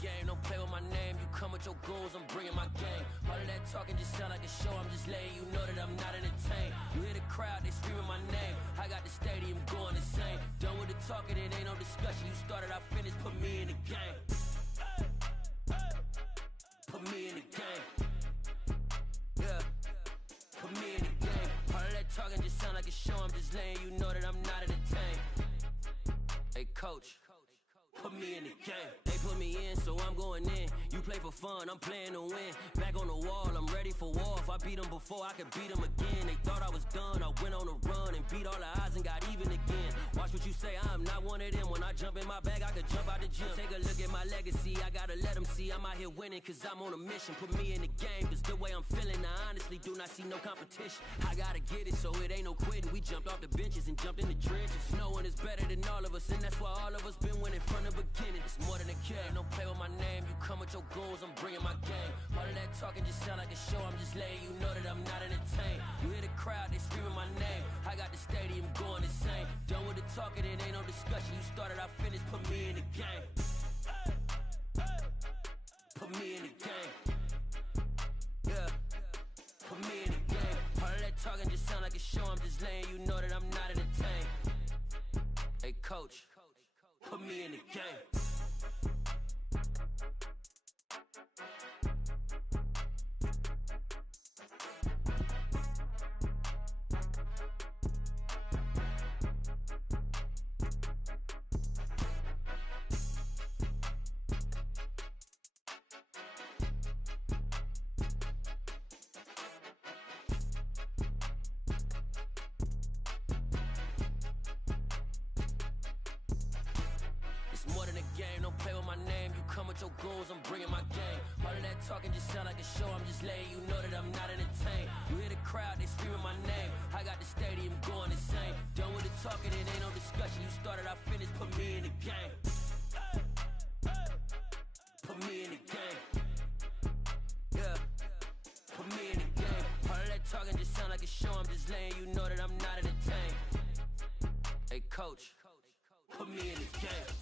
game, don't play with my name. You come with your goons, I'm bringing my gang. All of that talking just sound like a show, I'm just letting you know that I'm not entertained. You hear the crowd, they screaming my name. I got the stadium going insane. Done with the talking, it ain't no discussion. You started, I finished, put me in the game. Put me in the game. Yeah, put me in the game. All of that talking just sound like a show, I'm just letting you know that I'm not entertained. Hey coach, put me in the game. They put me in, so I'm going in. You play for fun, I'm playing to win. Back on the wall, I'm ready for war. If I beat them before, I could beat them again. They thought I was done, I went on a run and beat all the odds and got even again. Watch what you say, I'm not one of them. When I jump in my bag, I could jump out the gym. Take a look at my legacy, I gotta let them see I'm out here winning, cause I'm on a mission. Put me in the game, cause the way I'm feeling, I honestly do not see no competition. I gotta get it, so it ain't no quitting. We jumped off the benches and jumped in the trenches. No one is better than all of us, and that's why all of us been winning from the beginning. It's more than a game, don't play with my name. You come with your goons, I'm bringing my game. All of that talking just sound like a show, I'm just letting you know that I'm not entertained. You hear the crowd, they screaming my name. I got the stadium going insane. Done with the talking, it ain't no discussion. You started, I finished, put me in the game. Put me in the game. Yeah, put me in the game. All of that talking just sound like a show, I'm just letting you know that I'm not entertained. Hey coach, put me in the game. More than a game, don't play with my name. You come with your goons, I'm bringing my game. All of that talking just sound like a show, I'm just letting you know that I'm not entertained. You hear the crowd, they screaming my name. I got the stadium going insane. Done with the talking, it ain't no discussion. You started, I finished, put me in the game. Put me in the game. Yeah, put me in the game. All of that talking just sound like a show, I'm just letting you know that I'm not entertained. Hey coach, put me in the game.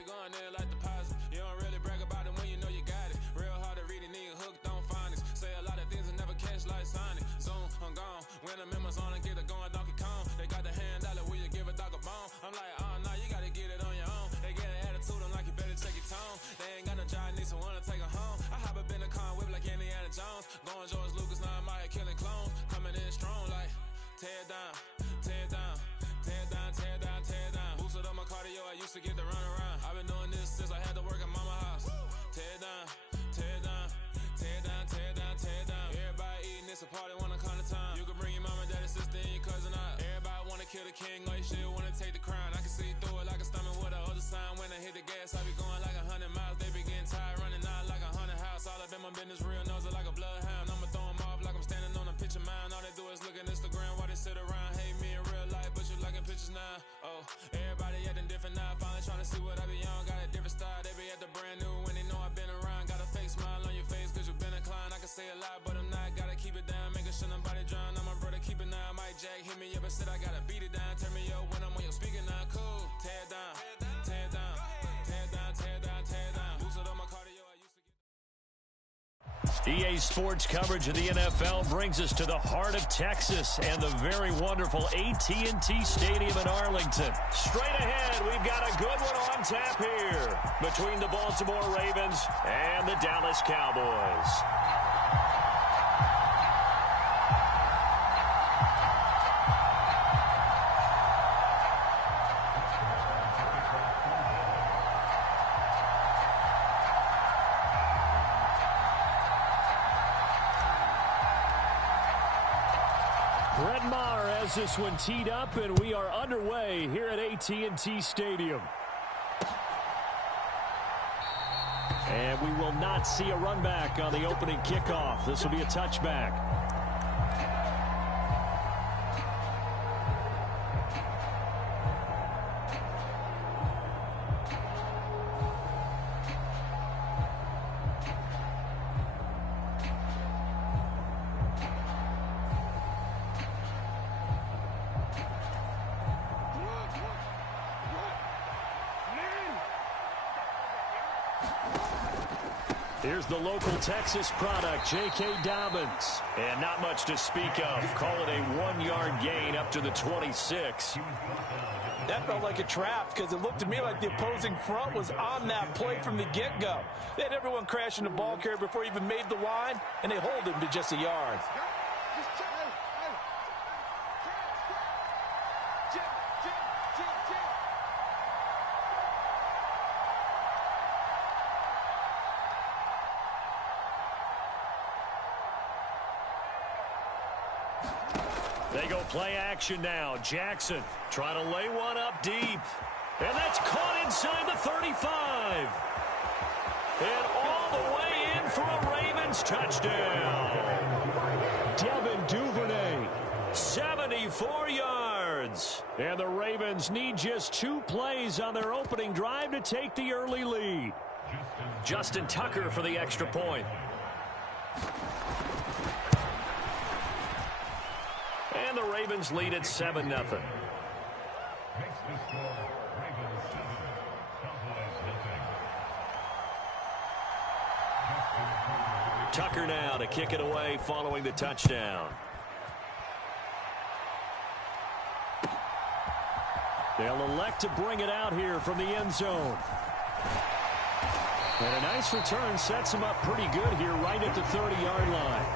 Going there like deposit. You don't really brag about it when you know you got it. Real hard to read a nigga hooked on phonics. Say a lot of things and never catch like Sonic. Zoom, I'm gone. When the members on and get it going Donkey Kong. They got the $100, will you give a dog a bone? I'm like, oh no, you gotta get it on your own. They get an attitude, I'm like, you better check your tone. They ain't got no job, need someone to take her home. I hop up in the car and whip like Indiana Jones. Going George Lucas, now I'm out here killing clones. Coming in strong like, tear down, tear down. Tear down, tear down, tear down. Boosted up my cardio, I used to get to run around. I've been doing this since I had to work at mama house. Tear down, tear down, tear down, tear down, tear down. Everybody eating, it's a party, wanna come to town. You can bring your mama, daddy, sister, and your cousin out. Everybody wanna kill the king, or you shit wanna take the crown. I can see through it like a stomach with a other sign. When I hit the gas, I be going like 100 miles. They be getting tired, running out like 100 house. All up in my business, real nose it like a bloodhound. I'ma throw them off like I'm standing on a picture mound. All they do is look at Instagram while they sit around. Hate me in real life, but you liking pictures now. Oh, everybody acting different now. Finally trying to see what I be on. Got a different style, they be at the brand new when they know I've been around. Got a fake smile on your face cause you been inclined. I can say a lot, but I'm not. Gotta keep it down, making sure nobody drown. I'm my brother, keep it now. Mike Jack hit me up and said I gotta beat it down. Turn me up when I'm on your speaker now. Cool, tear down, tear down, tear down, tear down, tear down. Boosted up my cardio, I used to get. EA Sports coverage of the NFL brings us to the heart of Texas and the very wonderful AT&T Stadium in Arlington. Straight ahead, we've got a good one on tap here between the Baltimore Ravens and the Dallas Cowboys. Brett Maher has this one teed up, and we are underway here at AT&T Stadium. And we will not see a run back on the opening kickoff. This will be a touchback. Here's the local Texas product, J.K. Dobbins. And not much to speak of. Call it a 1-yard gain up to the 26. That felt like a trap because it looked to me like the opposing front was on that play from the get-go. They had everyone crashing the ball carrier before he even made the line, and they hold him to just a yard. They go play action now. Jackson trying to lay one up deep. And that's caught inside the 35. And all the way in for a Ravens touchdown. Devin Duvernay, 74 yards. And the Ravens need just 2 plays on their opening drive to take the early lead. Justin Tucker for the extra point. And the Ravens lead at 7-0. Tucker now to kick it away following the touchdown. They'll elect to bring it out here from the end zone. And a nice return sets him up pretty good here right at the 30-yard line.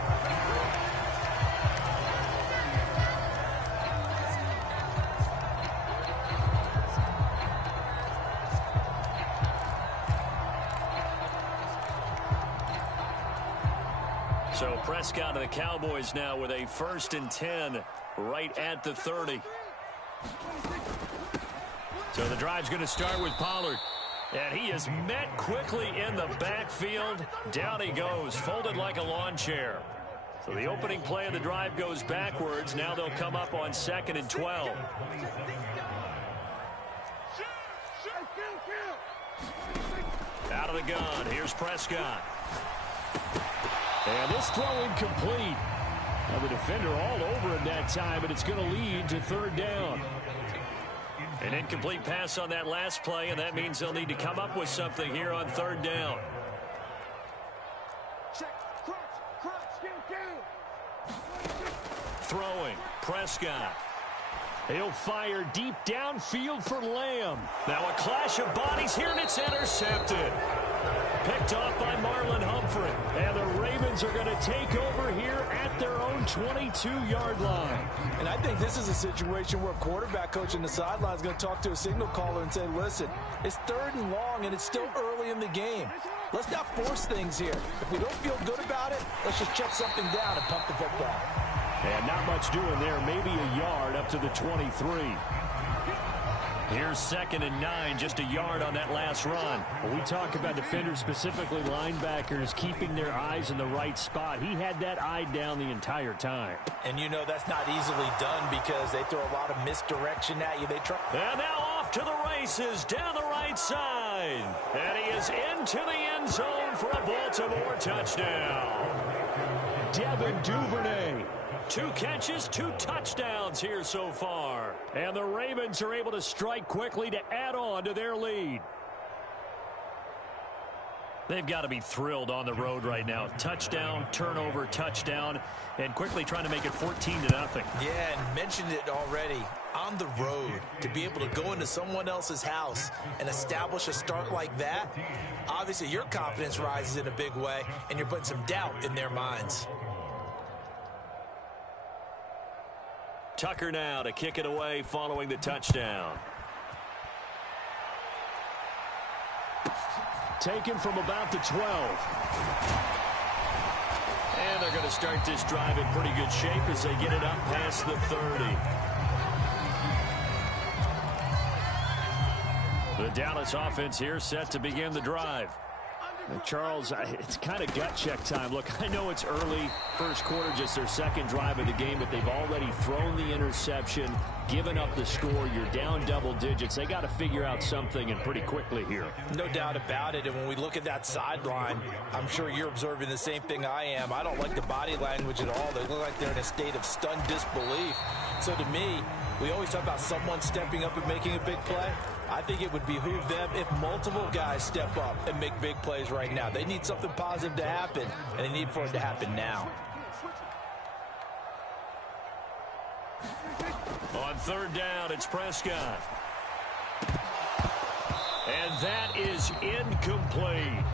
So Prescott and the Cowboys now with a 1st and 10 right at the 30. So the drive's going to start with Pollard. And he is met quickly in the backfield. Down he goes, folded like a lawn chair. So the opening play of the drive goes backwards. Now they'll come up on 2nd and 12. Out of the gun, here's Prescott. And this throw incomplete. Now the defender all over him that time, but it's going to lead to 3rd down. An incomplete pass on that last play, and that means they'll need to come up with something here on 3rd down. Throwing, Prescott. He'll fire deep downfield for Lamb. Now a clash of bodies here, and it's intercepted. Picked off by Marlon Humphrey. And the Ravens are going to take over here at their own 22-yard line. And I think this is a situation where a quarterback coach in the sideline is going to talk to a signal caller and say, listen, it's 3rd and long, and it's still early in the game. Let's not force things here. If we don't feel good about it, let's just check something down and pump the football. And not much doing there. Maybe a yard up to the 23. Here's 2nd and 9, just a yard on that last run. When we talk about defenders, specifically linebackers, keeping their eyes in the right spot, he had that eye down the entire time. And you know that's not easily done because they throw a lot of misdirection at you. And now off to the races down the right side. And he is into the end zone for a Baltimore touchdown. Devin Duvernay. 2 catches, 2 touchdowns here so far. And the Ravens are able to strike quickly to add on to their lead. They've got to be thrilled on the road right now. Touchdown, turnover, touchdown, and quickly trying to make it 14-0. Yeah, and mentioned it already. On the road, to be able to go into someone else's house and establish a start like that, obviously your confidence rises in a big way, and you're putting some doubt in their minds. Tucker now to kick it away following the touchdown. Taken from about the 12. And they're going to start this drive in pretty good shape as they get it up past the 30. The Dallas offense here set to begin the drive. Charles, it's kind of gut check time. Look, I know it's early, first quarter, just their 2nd drive of the game, but they've already thrown the interception, given up the score. You're down double digits. They got to figure out something, and pretty quickly here. No doubt about it, and when we look at that sideline, I'm sure you're observing the same thing I am. I don't like the body language at all. They look like they're in a state of stunned disbelief. So to me, We always talk about someone stepping up and making a big play. I think it would behoove them if multiple guys step up and make big plays right now. They need something positive to happen, and they need for it to happen now. On third down, it's Prescott. And that is incomplete.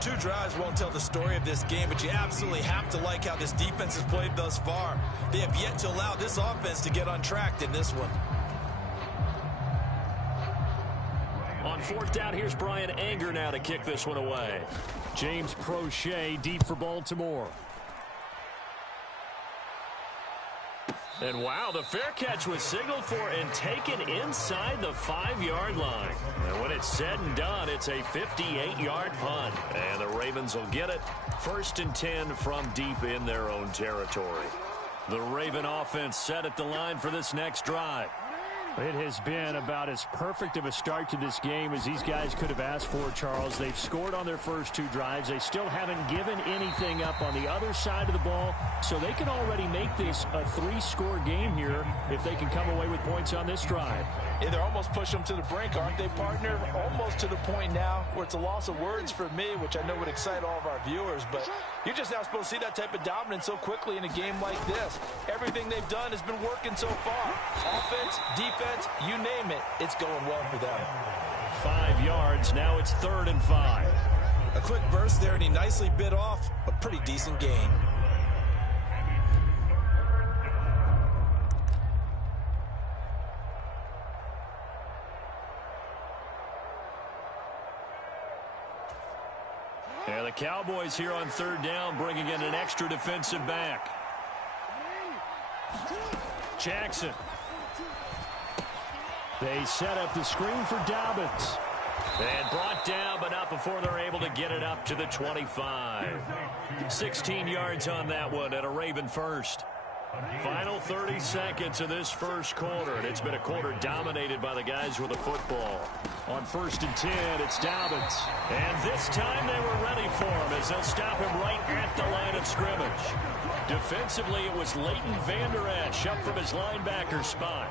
2 drives won't tell the story of this game, but you absolutely have to like how this defense has played thus far. They have yet to allow this offense to get untracked in this one. On fourth down, here's Brian Anger now to kick this one away. James Prochet deep for Baltimore. And wow, the fair catch was signaled for and taken inside the 5-yard line. And when it's said and done, it's a 58-yard punt. And the Ravens will get it. 1st and 10 from deep in their own territory. The Raven offense set at the line for this next drive. It has been about as perfect of a start to this game as these guys could have asked for, Charles. They've scored on their first 2 drives. They still haven't given anything up on the other side of the ball, so they can already make this a 3-score game here if they can come away with points on this drive. Yeah, they're almost pushing them to the brink, aren't they, partner? Almost to the point now where it's a loss of words for me, which I know would excite all of our viewers, but you're just not supposed to see that type of dominance so quickly in a game like this. Everything they've done has been working so far. Offense, defense, you name it, it's going well for them. 5 yards, now it's 3rd and 5. A quick burst there, and he nicely bit off a pretty decent gain. And the Cowboys here on 3rd down, bringing in an extra defensive back. Jackson. They set up the screen for Dobbins. And brought down, but not before they're able to get it up to the 25. 16 yards on that one, and a Raven first. Final 30 seconds of this first quarter, and it's been a quarter dominated by the guys with the football. On 1st and 10, it's Dobbins. And this time they were ready for him as they'll stop him right at the line of scrimmage. Defensively, it was Leighton Vander Esch up from his linebacker spot.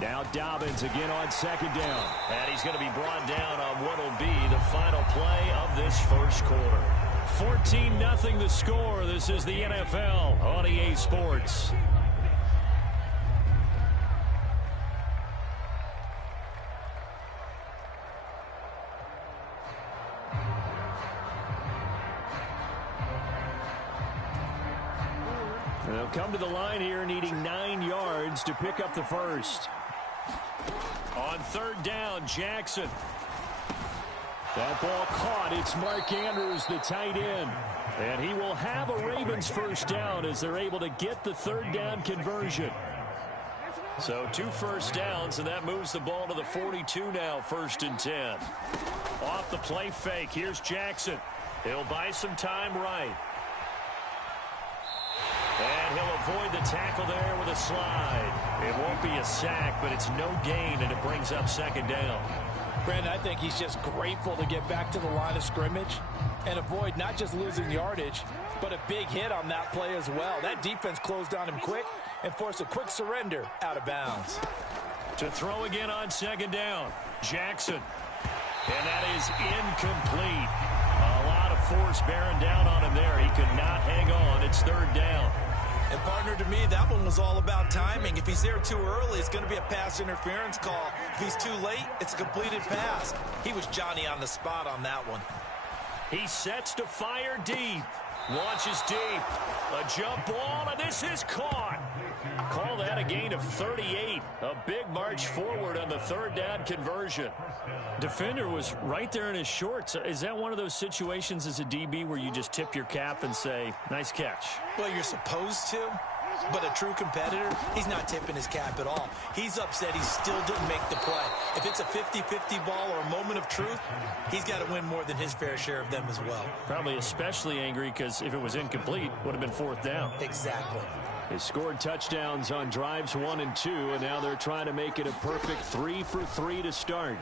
Now Dobbins again on 2nd down. And he's going to be brought down on what will be the final play of this first quarter. 14-0 the score. This is the NFL on EA Sports. They'll come to the line here needing 9 yards to pick up the first. On 3rd down, Jackson. That ball caught. It's Mark Andrews, the tight end. And he will have a Ravens first down as they're able to get the 3rd down conversion. So 2 first downs, and that moves the ball to the 42 now, 1st and 10. Off the play fake, here's Jackson. He'll buy some time right. And he'll avoid the tackle there with a slide. It won't be a sack, but it's no gain, and it brings up 2nd down. Brandon, I think he's just grateful to get back to the line of scrimmage and avoid not just losing yardage, but a big hit on that play as well. That defense closed on him quick and forced a quick surrender out of bounds. To throw again on 2nd down, Jackson. And that is incomplete. A lot of force bearing down on him there. He could not hang on. It's 3rd down. And partner, to me, that one was all about timing. If he's there too early, it's going to be a pass interference call. If he's too late, it's a completed pass. He was Johnny on the spot on that one. He sets to fire deep. Launches deep. A jump ball, and this is caught. Call that a gain of 38. A big march forward on the 3rd down conversion. Defender was right there in his shorts. Is that one of those situations as a DB where you just tip your cap and say, nice catch? Well, you're supposed to, but a true competitor, he's not tipping his cap at all. He's upset he still didn't make the play. If it's a 50-50 ball or a moment of truth, he's got to win more than his fair share of them as well. Probably especially angry because if it was incomplete, it would have been 4th down. Exactly. They scored touchdowns on drives 1 and 2, and now they're trying to make it a perfect 3 for 3 to start.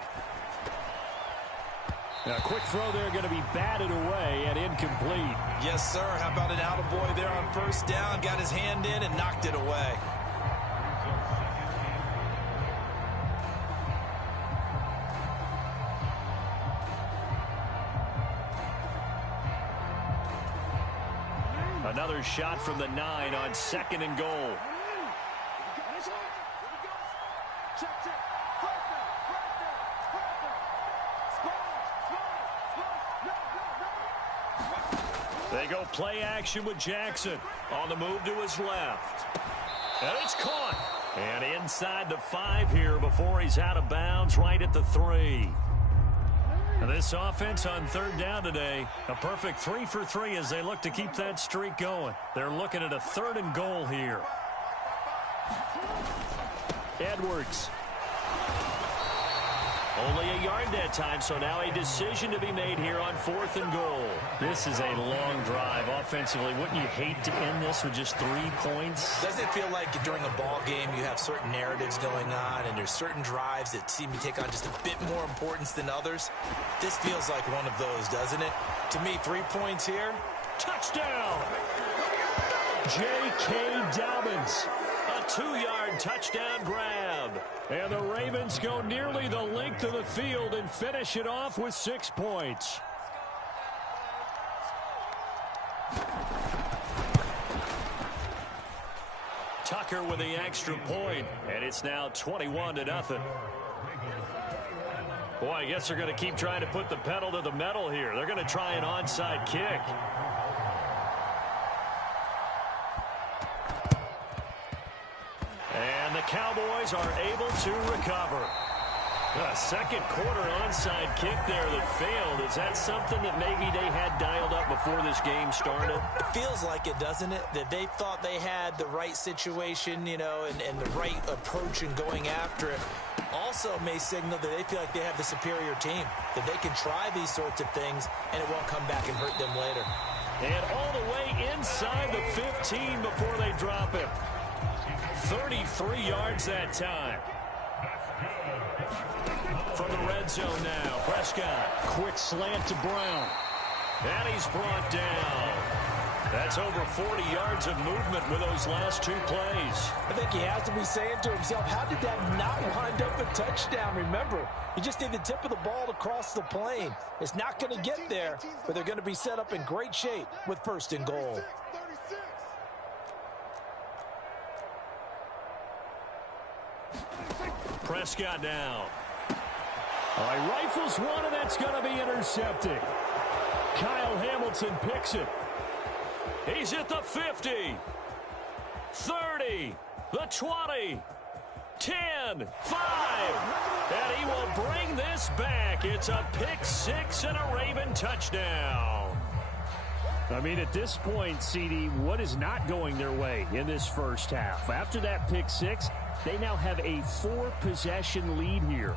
A quick throw there going to be batted away and incomplete. Yes, sir. How about an attaboy there on first down? Got his hand in and knocked it away. Another shot from the 9 on 2nd and goal. They go play action with Jackson on the move to his left. And it's caught. And inside the 5 here before he's out of bounds right at the 3. And this offense on 3rd down today, a perfect 3 for 3 as they look to keep that streak going. They're looking at a 3rd and goal here. Edwards. Only a yard that time, so now a decision to be made here on 4th and goal. This is a long drive offensively. Wouldn't you hate to end this with just 3 points? Doesn't it feel like during a ball game you have certain narratives going on and there's certain drives that seem to take on just a bit more importance than others? This feels like one of those, doesn't it? To me, 3 points here. Touchdown! J.K. Dobbins. A 2-yard touchdown grab. And the Ravens go nearly the length of the field and finish it off with 6 points. Tucker with the extra point, and it's now 21-0. Boy, I guess they're going to keep trying to put the pedal to the metal here. They're going to try an onside kick. And the Cowboys are able to recover. A second quarter onside kick there that failed. Is that something that maybe they had dialed up before this game started? It feels like it, doesn't it? That they thought they had the right situation, you know, and the right approach in going after it. Also may signal that they feel like they have the superior team, that they can try these sorts of things and it won't come back and hurt them later. And all the way inside the 15 before they drop him. 33 yards that time. From the red zone now, Prescott. Quick slant to Brown. And he's brought down. That's over 40 yards of movement with those last 2 plays. I think he has to be saying to himself, how did that not wind up a touchdown? Remember, you just need the tip of the ball to cross the plane. It's not going to get there, but they're going to be set up in great shape with 1st and goal. Prescott down. All right, rifles one, and that's going to be intercepted. Kyle Hamilton picks it. He's at the 50, 30, the 20, 10, 5, and he will bring this back. It's a pick 6 and a Raven touchdown. I mean, at this point, CD, what is not going their way in this first half? After that pick 6, they now have a 4-possession lead here.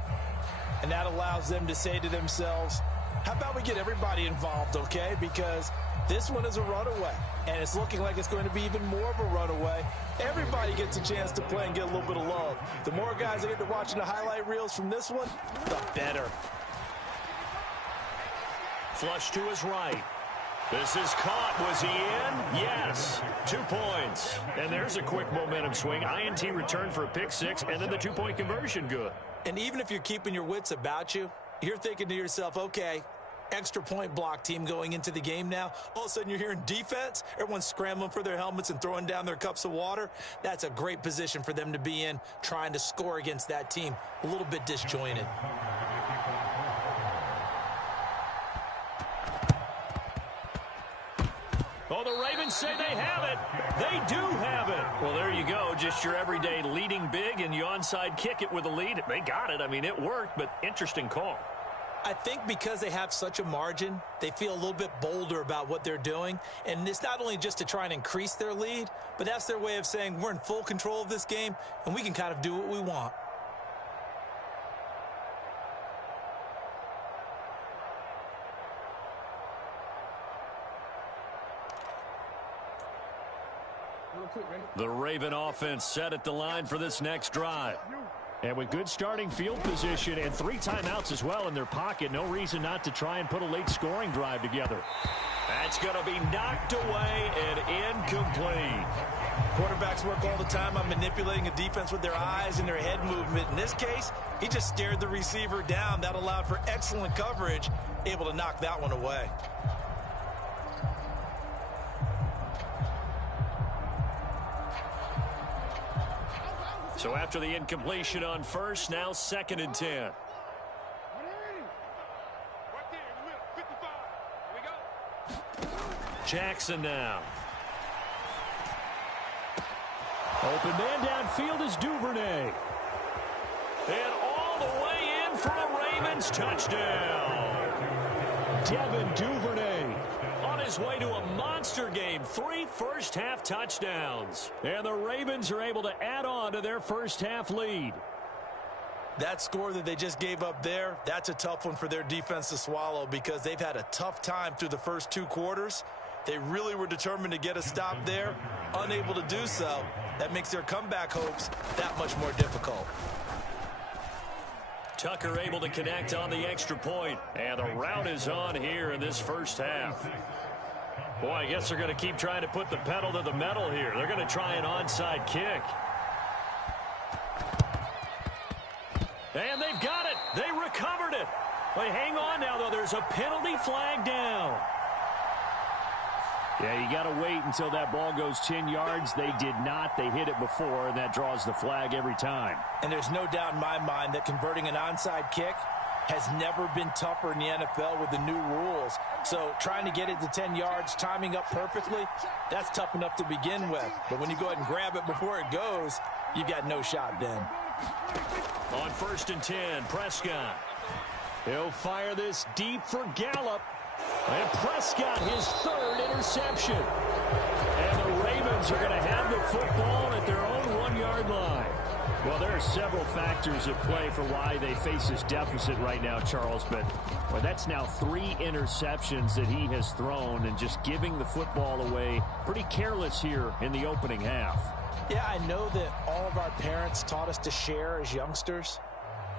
And that allows them to say to themselves, how about we get everybody involved, okay? Because this one is a runaway, and it's looking like it's going to be even more of a runaway. Everybody gets a chance to play and get a little bit of love. The more guys that get to watching the highlight reels from this one, the better. Flush to his right. This is caught. Was he in? Yes. 2 points. And there's a quick momentum swing. INT return for a pick 6, and then the 2-point conversion good. And even if you're keeping your wits about you, you're thinking to yourself, okay, extra point block team going into the game now. All of a sudden you're hearing defense. Everyone's scrambling for their helmets and throwing down their cups of water. That's a great position for them to be in, trying to score against that team. A little bit disjointed. Oh, the Ravens say they have it. They do have it. Well, there you go. Just your everyday leading big, and you onside kick it with a lead. They got it. I mean, it worked, but interesting call. I think because they have such a margin, they feel a little bit bolder about what they're doing. And it's not only just to try and increase their lead, but that's their way of saying we're in full control of this game, and we can kind of do what we want. The Raven offense set at the line for this next drive. And with good starting field position and 3 timeouts as well in their pocket, no reason not to try and put a late scoring drive together. That's going to be knocked away and incomplete. Quarterbacks work all the time on manipulating a defense with their eyes and their head movement. In this case, he just stared the receiver down. That allowed for excellent coverage, able to knock that one away. So after the incompletion on first, now 2nd and 10. Jackson now. Open man downfield is Duvernay. And all the way in for a Ravens touchdown. Devin Duvernay On his way to a monster game. 3 first-half touchdowns. And the Ravens are able to add on to their first-half lead. That score that they just gave up there, that's a tough one for their defense to swallow because they've had a tough time through the first 2 quarters. They really were determined to get a stop there, unable to do so. That makes their comeback hopes that much more difficult. Tucker able to connect on the extra point. And the route is on here in this first half. Boy, I guess they're going to keep trying to put the pedal to the metal here. They're going to try an onside kick. And they've got it. They recovered it. But hang on now, though. There's a penalty flag down. Yeah, you got to wait until that ball goes 10 yards. They did not. They hit it before, and that draws the flag every time. And there's no doubt in my mind that converting an onside kick has never been tougher in the NFL with the new rules. So trying to get it to 10 yards, timing up perfectly, that's tough enough to begin with. But when you go ahead and grab it before it goes, you got no shot then. On 1st and 10, Prescott. He'll fire this deep for Gallup. And Prescott, his 3rd interception. And the Ravens are going to have the football at their own 1-yard line. Well, there are several factors at play for why they face this deficit right now, Charles. But well, that's now 3 interceptions that he has thrown and just giving the football away pretty careless here in the opening half. Yeah, I know that all of our parents taught us to share as youngsters.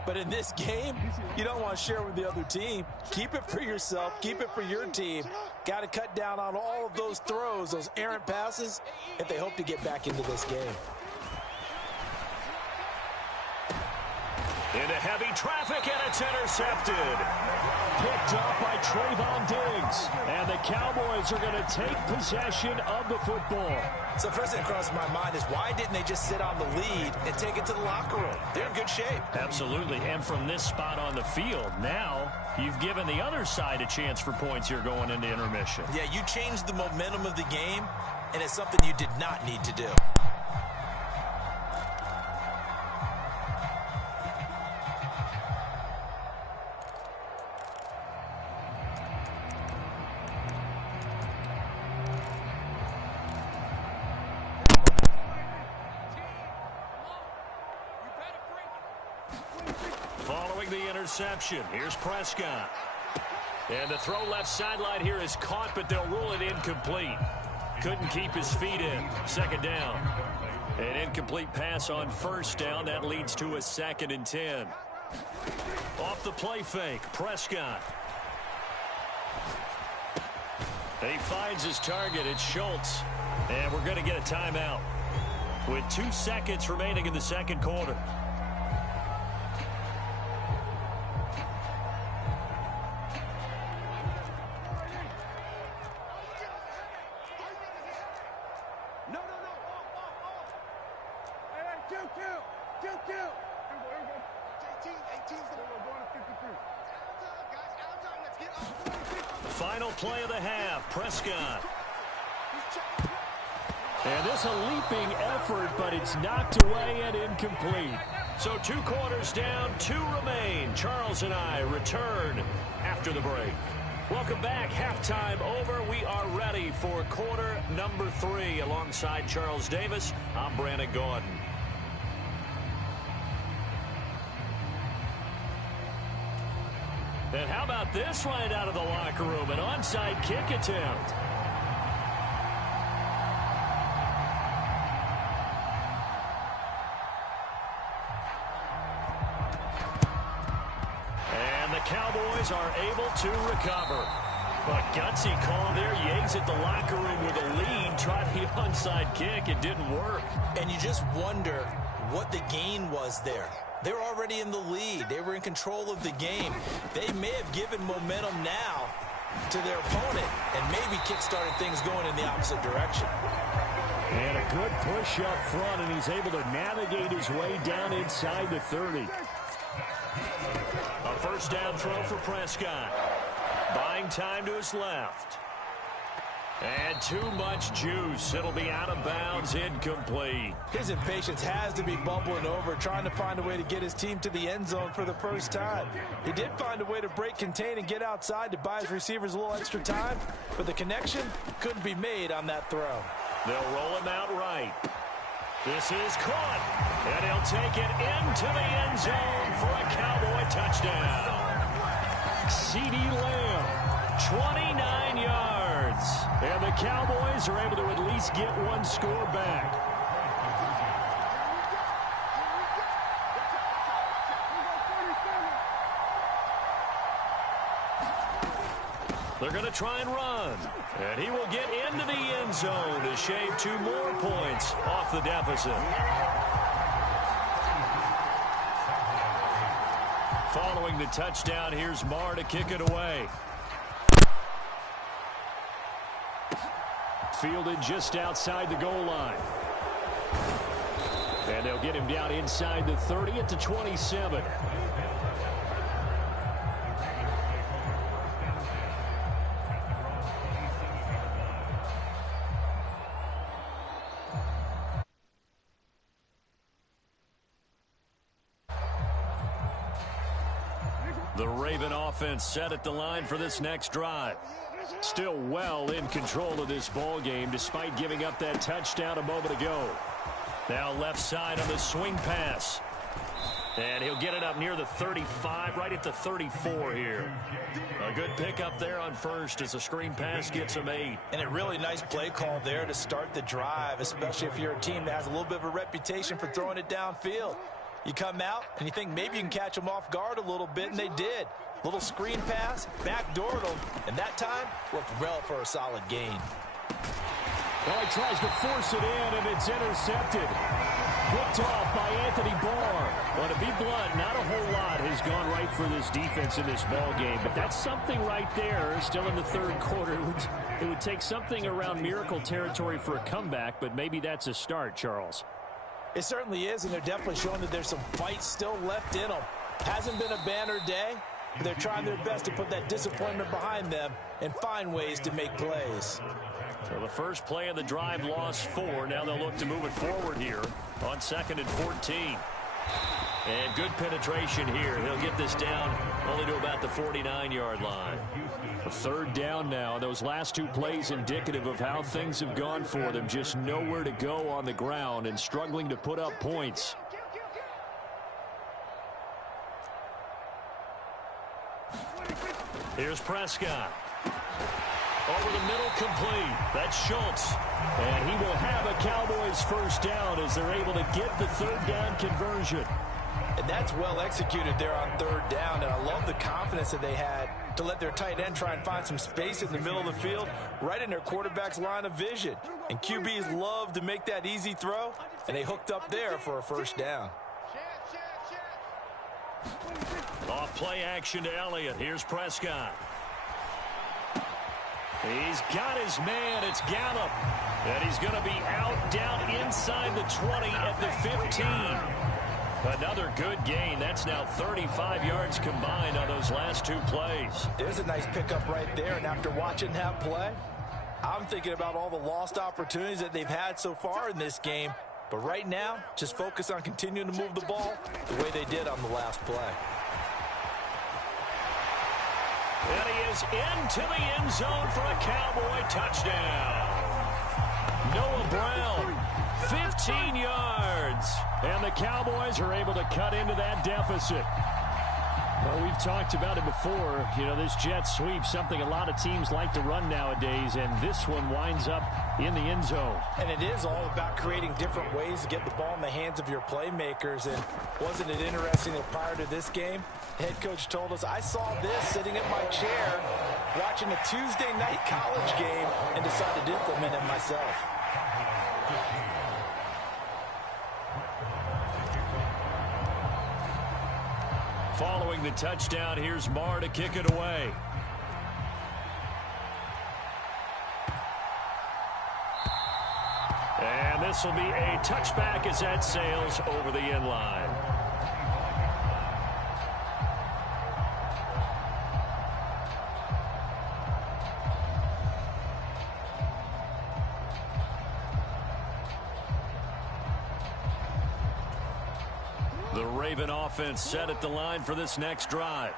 But in this game, you don't want to share with the other team. Keep it for yourself. Keep it for your team. Got to cut down on all of those throws, those errant passes, if they hope to get back into this game. Into heavy traffic, and it's intercepted. Picked up by Trayvon Diggs. And the Cowboys are going to take possession of the football. So first thing that crosses my mind is why didn't they just sit on the lead and take it to the locker room? They're in good shape. Absolutely. And from this spot on the field, now you've given the other side a chance for points here going into intermission. Yeah, you changed the momentum of the game, and it's something you did not need to do. Following the interception, here's Prescott. And the throw left sideline here is caught, but they'll rule it incomplete. Couldn't keep his feet in. 2nd down. An incomplete pass on 1st down. That leads to a 2nd and 10. Off the play fake, Prescott. And he finds his target. It's Schultz. And we're going to get a timeout with 2 seconds remaining in the 2nd quarter. Final play of the half, Prescott. And this a leaping effort, but it's knocked away and incomplete. So 2 quarters down, 2 remain. Charles and I return after the break. Welcome back. Halftime over. We are ready for quarter number 3. Alongside Charles Davis, I'm Brandon Gaudin. And how about this right out of the locker room? An onside kick attempt. Cowboys are able to recover. A gutsy call there. Yates at the locker room with a lead. Tried the onside kick. It didn't work. And you just wonder what the gain was there. They were already in the lead. They were in control of the game. They may have given momentum now to their opponent and maybe kick-started things going in the opposite direction. And a good push up front, and he's able to navigate his way down inside the 30. A first down throw for Prescott. Buying time to his left. And too much juice. It'll be out of bounds, incomplete. His impatience has to be bubbling over, trying to find a way to get his team to the end zone for the first time. He did find a way to break contain and get outside to buy his receivers a little extra time, but the connection couldn't be made on that throw. They'll roll him out right. This is caught, and he'll take it into the end zone for a Cowboy touchdown. CeeDee Lamb, 29 yards. And the Cowboys are able to at least get one score back. They're going to try and run. And he will get into the end zone to shave 2 more points off the deficit. Following the touchdown, here's Marr to kick it away. Fielded just outside the goal line. And they'll get him down inside the 30 at the 27. The Raven offense set at the line for this next drive. Still well in control of this ball game despite giving up that touchdown a moment ago. Now left side on the swing pass. And he'll get it up near the 35, right at the 34 here. A good pickup there on first as the screen pass gets him 8. And a really nice play call there to start the drive, especially if you're a team that has a little bit of a reputation for throwing it downfield. You come out and you think maybe you can catch them off guard a little bit, and they did. Little screen pass, backdoored them, and that time worked well for a solid gain. Well, he tries to force it in, and it's intercepted. Picked off by Anthony Barr. Well, to be blunt, not a whole lot has gone right for this defense in this ball game, but that's something right there. Still in the third quarter. It would take something around miracle territory for a comeback, but maybe that's a start, Charles. It certainly is, and they're definitely showing that there's some fight still left in them. Hasn't been a banner day, but they're trying their best to put that disappointment behind them and find ways to make plays. So the first play of the drive lost 4. Now they'll look to move it forward here on 2nd and 14. And good penetration here. He'll get this down only to about the 49-yard line. A third down now. Those last 2 plays indicative of how things have gone for them. Just nowhere to go on the ground and struggling to put up points. Here's Prescott. Over the middle, complete. That's Schultz. And he will have a Cowboys first down as they're able to get the third down conversion. And that's well executed there on third down. And I love the confidence that they had to let their tight end try and find some space in the middle of the field, right in their quarterback's line of vision. And QBs love to make that easy throw, and they hooked up there for a first down. Off play action to Elliott. Here's Prescott. He's got his man. It's Gallup. And he's going to be out down inside the 20 at the 15. Another good gain. That's now 35 yards combined on those last 2 plays. There's a nice pickup right there. And after watching that play, I'm thinking about all the lost opportunities that they've had so far in this game. But right now, just focus on continuing to move the ball the way they did on the last play. And he is into the end zone for a Cowboy touchdown. Noah Brown, 15 yards. And the Cowboys are able to cut into that deficit. Well, we've talked about it before. You know, this jet sweep, something a lot of teams like to run nowadays, and this one winds up in the end zone. And it is all about creating different ways to get the ball in the hands of your playmakers. And wasn't it interesting that prior to this game, head coach told us, I saw this sitting in my chair watching a Tuesday night college game and decided to implement it myself. Following the touchdown, here's Marr to kick it away. And this will be a touchback as that sails over the end line. The Raven offense set at the line for this next drive.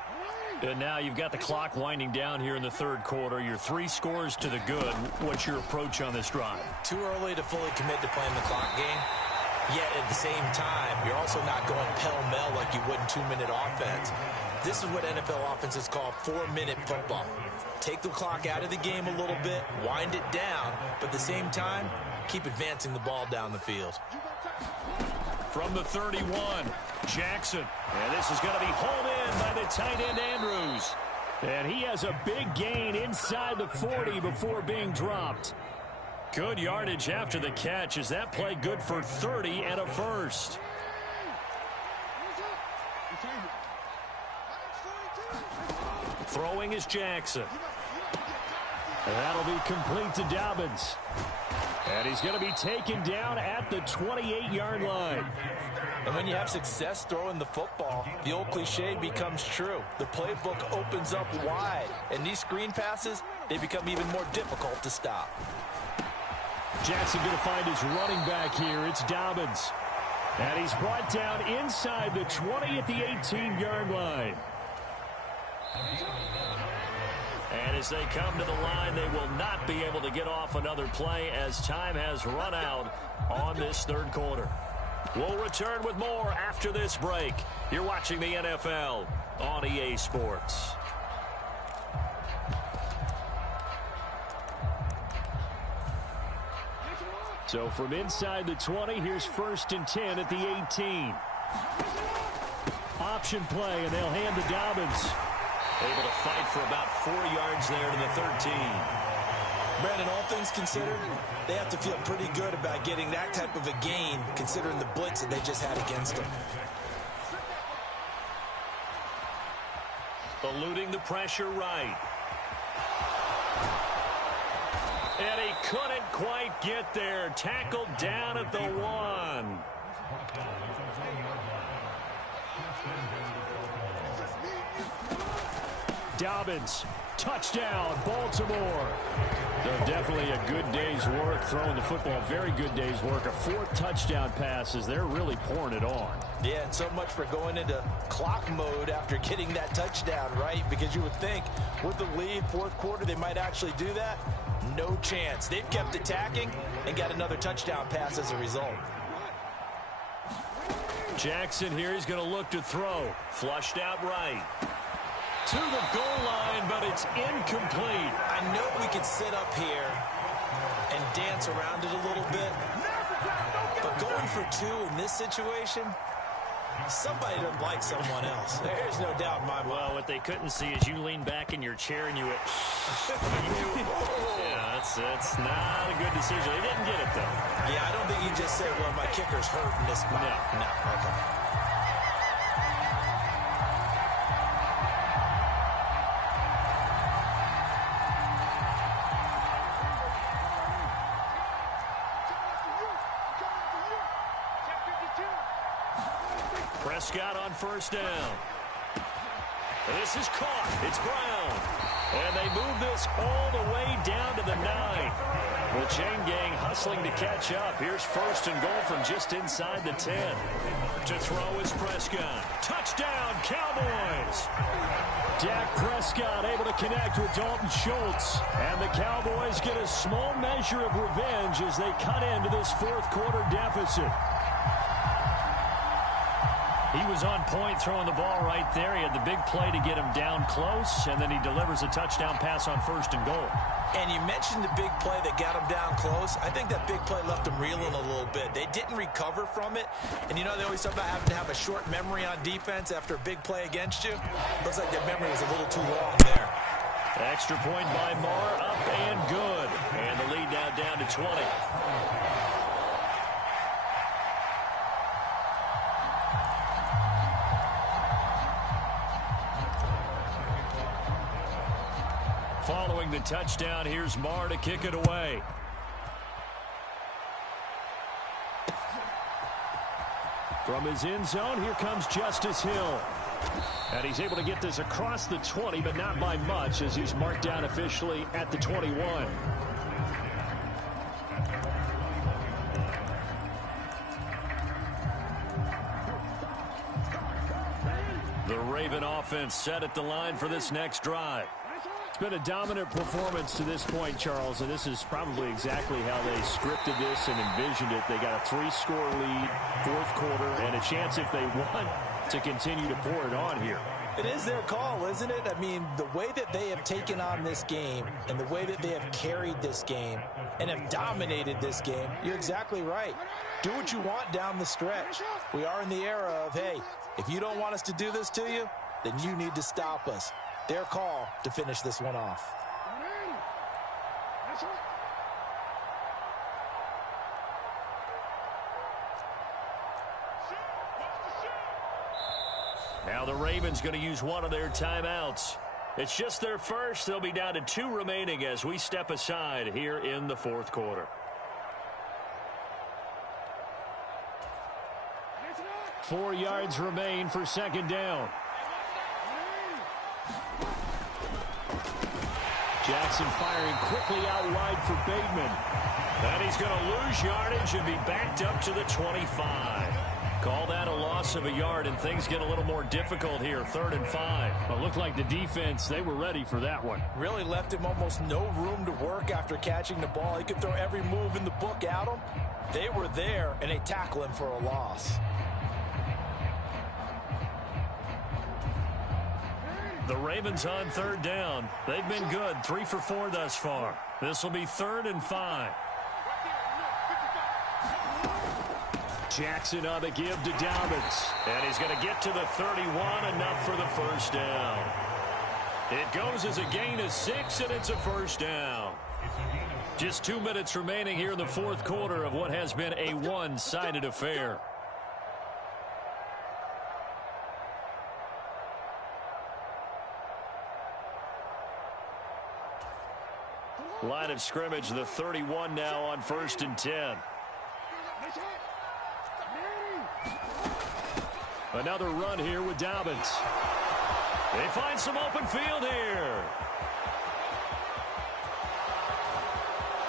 And now you've got the clock winding down here in the third quarter. You're 3 scores to the good. What's your approach on this drive? Too early to fully commit to playing the clock game. Yet at the same time, you're also not going pell-mell like you would in 2-minute offense. This is what NFL offenses call 4-minute football. Take the clock out of the game a little bit, wind it down, but at the same time, keep advancing the ball down the field. From the 31, Jackson. And this is going to be hauled in by the tight end, Andrews. And he has a big gain inside the 40 before being dropped. Good yardage after the catch. Is that play good for 30 and a first? Throwing is Jackson. And that'll be complete to Dobbins. And he's going to be taken down at the 28-yard line. And when you have success throwing the football, the old cliche becomes true. The playbook opens up wide, and these screen passes, they become even more difficult to stop. Jackson going to find his running back here. It's Dobbins. And he's brought down inside the 20 at the 18-yard line. And as they come to the line, they will not be able to get off another play as time has run out on this third quarter. We'll return with more after this break. You're watching the NFL on EA Sports. So from inside the 20, here's 1st and 10 at the 18. Option play, and they'll hand to Dobbins. Able to fight for about 4 yards there to the 13. Brandon, all things considered, they have to feel pretty good about getting that type of a gain, considering the blitz that they just had against them. Eluding the pressure right. And he couldn't quite get there. Tackled down at the 1. Dobbins, touchdown, Baltimore. So definitely a good day's work throwing the football. Very good day's work. A 4th touchdown passes. They're really pouring it on. Yeah, and so much for going into clock mode after getting that touchdown, right? Because you would think with the lead, 4th quarter, they might actually do that. No chance. They've kept attacking and got another touchdown pass as a result. Jackson here, he's going to look to throw. Flushed out right. To the goal line, but it's incomplete. I know we could sit up here and dance around it a little bit, but going for 2 in this situation, somebody doesn't like someone else. There's no doubt in my mind. Well, what they couldn't see is you lean back in your chair and you went, yeah, that's not a good decision. They didn't get it, though. Yeah, I don't think you just say, well, my kicker's hurt in this spot. No, okay. Prescott on 1st down. This is caught. It's Brown. And they move this all the way down to the 9. The chain gang hustling to catch up. Here's 1st and goal from just inside the 10. To throw is Prescott. Touchdown, Cowboys. Dak Prescott able to connect with Dalton Schultz. And the Cowboys get a small measure of revenge as they cut into this 4th quarter deficit. He was on point throwing the ball right there. He had the big play to get him down close, and then he delivers a touchdown pass on 1st and goal. And you mentioned the big play that got him down close. I think that big play left him reeling a little bit. They didn't recover from it. And you know they always talk about having to have a short memory on defense after a big play against you. Looks like their memory was a little too long there. Extra point by Marr, up and good. And the lead now down to 20. Following the touchdown, here's Marr to kick it away. From his end zone, here comes Justice Hill. And he's able to get this across the 20, but not by much, as he's marked down officially at the 21. The Raven offense set at the line for this next drive. It's been a dominant performance to this point, Charles, and this is probably exactly how they scripted this and envisioned it. They got a 3-score lead, 4th quarter, and a chance if they want to continue to pour it on here. It is their call, isn't it? I mean, the way that they have taken on this game and the way that they have carried this game and have dominated this game, you're exactly right. Do what you want down the stretch. We are in the era of, hey, if you don't want us to do this to you, then you need to stop us. Their call to finish this one off. Now the Ravens going to use one of their timeouts. It's just their first. They'll be down to 2 remaining as we step aside here in the 4th quarter. Four yards remain for 2nd down. Jackson firing quickly out wide for Bateman. And he's going to lose yardage and be backed up to the 25. Call that a loss of a yard, and things get a little more difficult here, 3rd and 5. Well, it looked like the defense, they were ready for that one. Really left him almost no room to work after catching the ball. He could throw every move in the book at him. They were there, and they tackle him for a loss. The Ravens on 3rd down. They've been good, 3 for 4 thus far. This will be 3rd and 5. Jackson on the give to Dobbins. And he's going to get to the 31, enough for the 1st down. It goes as a gain of 6, and it's a 1st down. Just 2 minutes remaining here in the 4th quarter of what has been a one-sided affair. Line of scrimmage, the 31 now on 1st and 10. Another run here with Dobbins. They find some open field here.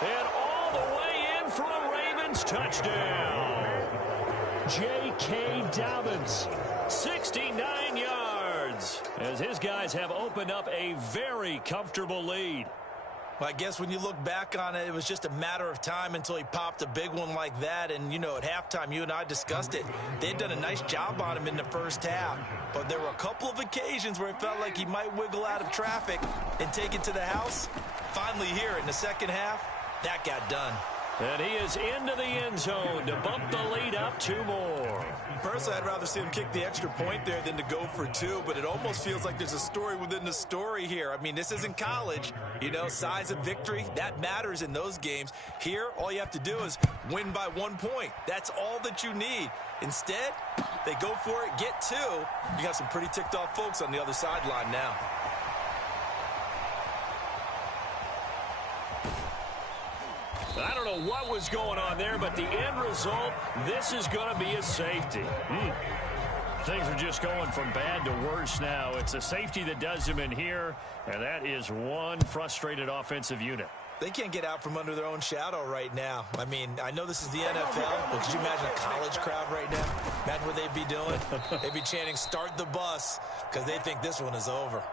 And all the way in for a Ravens touchdown. J.K. Dobbins. 69 yards. As his guys have opened up a very comfortable lead. Well, I guess when you look back on it, it was just a matter of time until he popped a big one like that. And, you know, at halftime, you and I discussed it. They'd done a nice job on him in the first half. But there were a couple of occasions where it felt like he might wiggle out of traffic and take it to the house. Finally here in the second half, that got done. And he is into the end zone to bump the lead up 2 more. Personally, I'd rather see him kick the extra point there than to go for 2, but it almost feels like there's a story within the story here. I mean, this isn't college. You know, size of victory, that matters in those games. Here, all you have to do is win by 1 point. That's all that you need. Instead, they go for it, get 2. You got some pretty ticked off folks on the other sideline now. I don't know what was going on there, but the end result, this is going to be a safety. Things are just going from bad to worse now. It's a safety that does them in here, and that is one frustrated offensive unit. They can't get out from under their own shadow right now. I mean, I know this is the NFL, but could you imagine a college crowd right now? Imagine what they'd be doing. They'd be chanting, "Start the bus," because they think this one is over.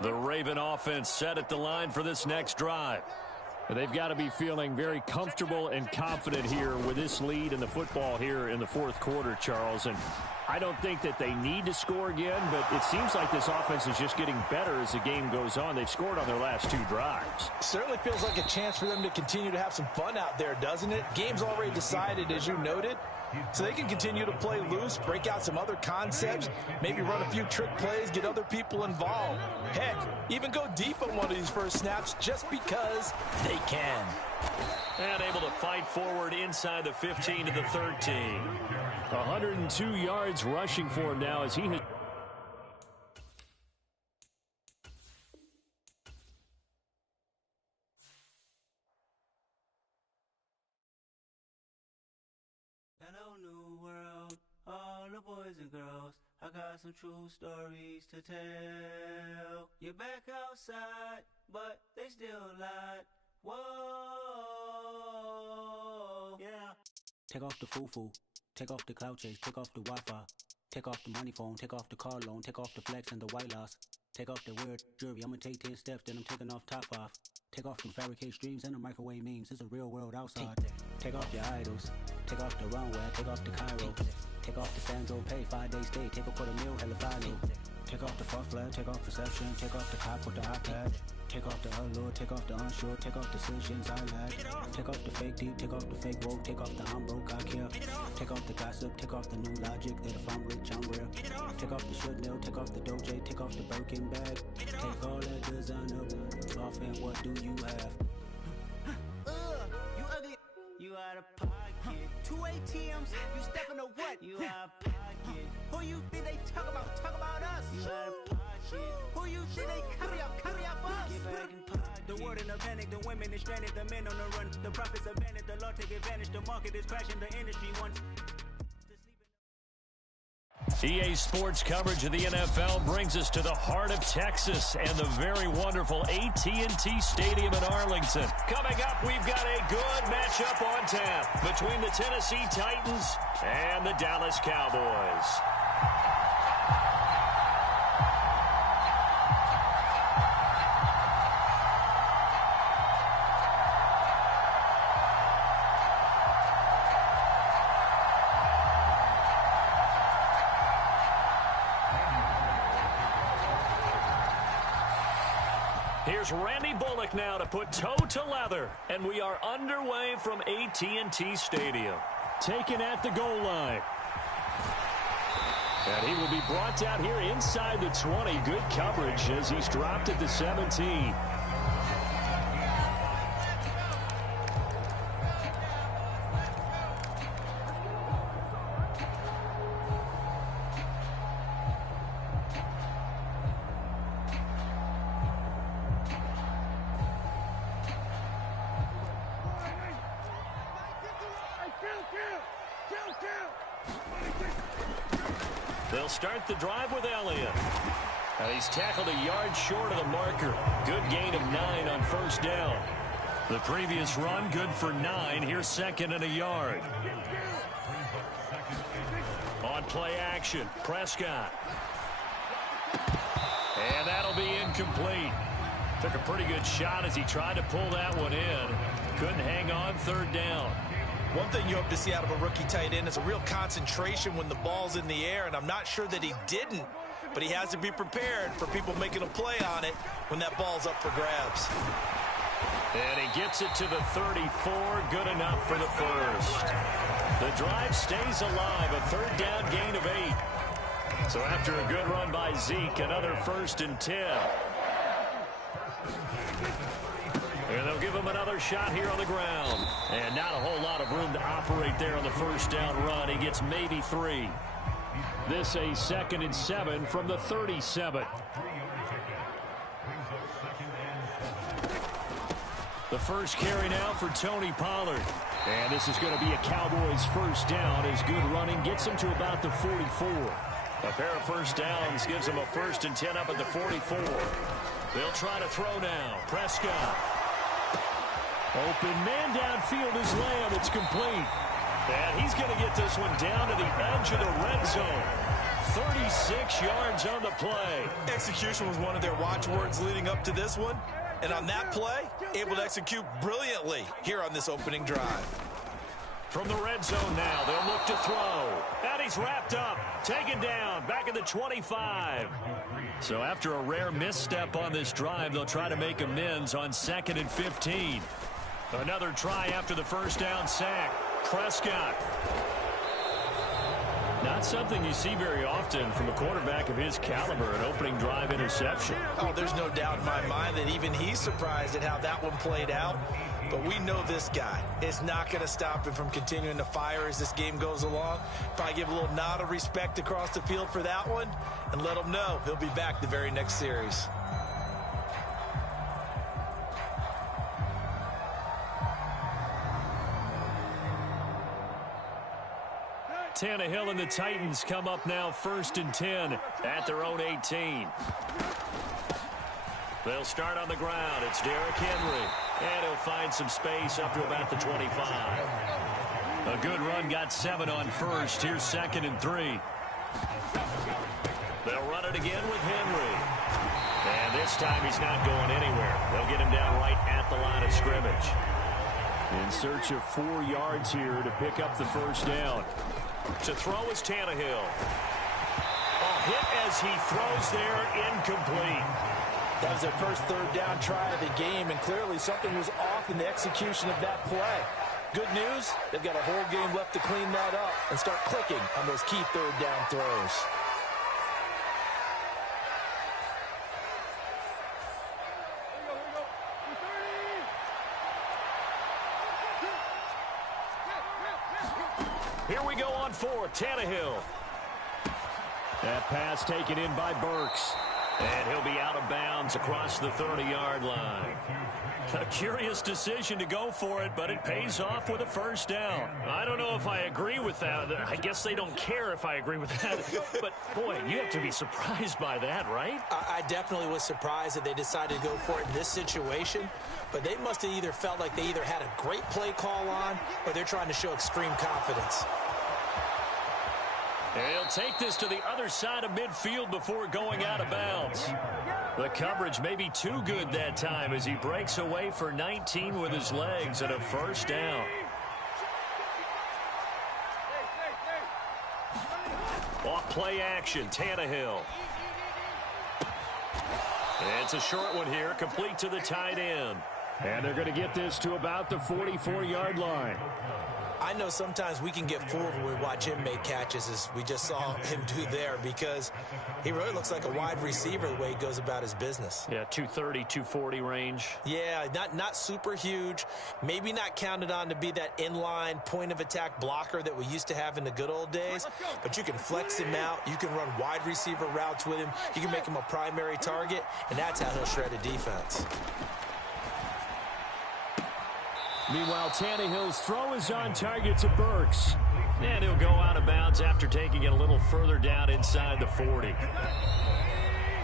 The Raven offense set at the line for this next drive. They've got to be feeling very comfortable and confident here with this lead in the football here in the fourth quarter, Charles. And I don't think that they need to score again, but it seems like this offense is just getting better as the game goes on. They've scored on their last 2 drives. Certainly feels like a chance for them to continue to have some fun out there, doesn't it? Game's already decided, as you noted. So they can continue to play loose, break out some other concepts, maybe run a few trick plays, get other people involved. Heck, even go deep on one of these first snaps just because they can. And able to fight forward inside the 15 to the 13. 102 yards rushing for him now as he has... Hello, new world, all the boys and girls. I got some true stories to tell. You're back outside, but they still lied. Whoa, yeah. Take off the foo-foo, take off the cloud chase, take off the Wi-Fi, take off the money phone, take off the car loan, take off the flex and the white loss. Take off the weird jewelry, I'ma take 10 steps, then I'm taking off top 5. Take off them fabricated streams and the microwave memes, it's a real world outside. Take off your idols, take off the runway, take off the Cairo. Take off the Sandro pay, 5-day stay, take a quarter meal, hella follow. Take off the fuck flag, take off perception, take off the cop with the iPad. Take off the allure, take off the unsure, take off decisions I lack. Take off the fake deep, take off the fake woke, take off the I'm broke, I care. Take off the gossip, take off the new logic that if I'm rich, I'm rare. Take off the should know, take off the Doja, take off the Birkin bag. Take all that designer off and what do you have? You ugly, you out of pocket. 2 ATMs, you stepping to what? You out of pocket. Who you think they talk about? Talk about us. You out of pocket. Who you think they carry up us? Get back in pocket. The world in a panic, the women is stranded, the men on the run. The profits abandoned, the law take advantage. The market is crashing, the industry wants. EA Sports coverage of the NFL brings us to the heart of Texas and the very wonderful AT&T Stadium in Arlington. Coming up, we've got a good matchup on tap between the Tennessee Titans and the Dallas Cowboys. Here's Randy Bullock now to put toe to leather, and we are underway from AT&T Stadium. Taken at the goal line. And he will be brought out here inside the 20. Good coverage as he's dropped at the 17. They'll start the drive with Elliott. And he's tackled a yard short of the marker. Good gain of 9 on first down. The previous run, good for 9. Here's second and a yard. On play action, Prescott. And that'll be incomplete. Took a pretty good shot as he tried to pull that one in. Couldn't hang on, third down. One thing you hope to see out of a rookie tight end is a real concentration when the ball's in the air, and I'm not sure that he didn't, but he has to be prepared for people making a play on it when that ball's up for grabs. And he gets it to the 34, good enough for the first. The drive stays alive, a third down gain of 8. So after a good run by Zeke, another 1st and 10. And they'll give him another shot here on the ground. And not a whole lot of room to operate there on the first down run. He gets maybe 3. This a 2nd and 7 from the 37. The first carry now for Tony Pollard. And this is going to be a Cowboys first down as good running gets him to about the 44. A pair of first downs gives him a 1st and 10 up at the 44. They'll try to throw now. Prescott. Open man downfield is Lamb. It's complete. And he's going to get this one down to the edge of the red zone. 36 yards on the play. Execution was one of their watchwords leading up to this one. And on that play, able to execute brilliantly here on this opening drive. From the red zone now, they'll look to throw. And he's wrapped up, taken down, back at the 25. So after a rare misstep on this drive, they'll try to make amends on 2nd and 15. Another try after the first down sack. Prescott. Not something you see very often from a quarterback of his caliber, an opening drive interception. Oh, there's no doubt in my mind that even he's surprised at how that one played out. But we know this guy is not going to stop him from continuing to fire as this game goes along. Probably give a little nod of respect across the field for that one and let him know he'll be back the very next series. Tannehill and the Titans come up now 1st and 10 at their own 18. They'll start on the ground. It's Derrick Henry. And he'll find some space up to about the 25. A good run, got 7 on first. Here's 2nd and 3. They'll run it again with Henry. And this time he's not going anywhere. They'll get him down right at the line of scrimmage. In search of 4 yards here to pick up the first down. To throw is Tannehill. A hit as he throws there, incomplete. That was their first 3rd down try of the game, and clearly something was off in the execution of that play. Good news, they've got a whole game left to clean that up and start clicking on those key 3rd down throws. Here we go on 4th, Tannehill. That pass taken in by Burks. And he'll be out of bounds across the 30-yard line. A curious decision to go for it, but it pays off with a first down. I don't know if I agree with that. I guess they don't care if I agree with that. But, boy, you have to be surprised by that, right? I definitely was surprised that they decided to go for it in this situation. But they must have either felt like they either had a great play call on or they're trying to show extreme confidence. He'll take this to the other side of midfield before going out of bounds. The coverage may be too good that time as he breaks away for 19 with his legs and a first down. Off play action, Tannehill. It's a short one here, complete to the tight end. And they're going to get this to about the 44-yard line. I know sometimes we can get fooled when we watch him make catches, as we just saw him do there, because he really looks like a wide receiver the way he goes about his business. Yeah, 230, 240 range. Yeah, not super huge. Maybe not counted on to be that inline point-of-attack blocker that we used to have in the good old days, but you can flex him out. You can run wide receiver routes with him. You can make him a primary target, and that's how he'll shred a defense. Meanwhile, Tannehill's throw is on target to Burks. And he'll go out of bounds after taking it a little further down inside the 40.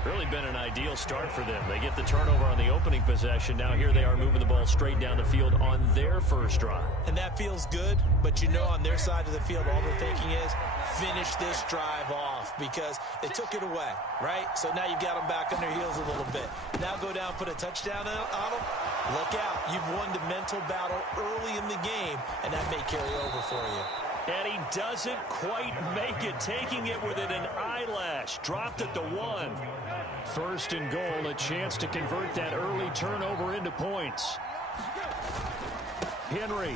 Really been an ideal start for them. They get the turnover on the opening possession. Now here they are moving the ball straight down the field on their first drive. And that feels good, but you know on their side of the field all they're thinking is finish this drive off because they took it away, right? So now you've got them back on their heels a little bit. Now go down, put a touchdown on them. Look out. You've won the mental battle early in the game, and that may carry over for you. And he doesn't quite make it, taking it within an eyelash. Dropped at the 1. First and goal, a chance to convert that early turnover into points. Henry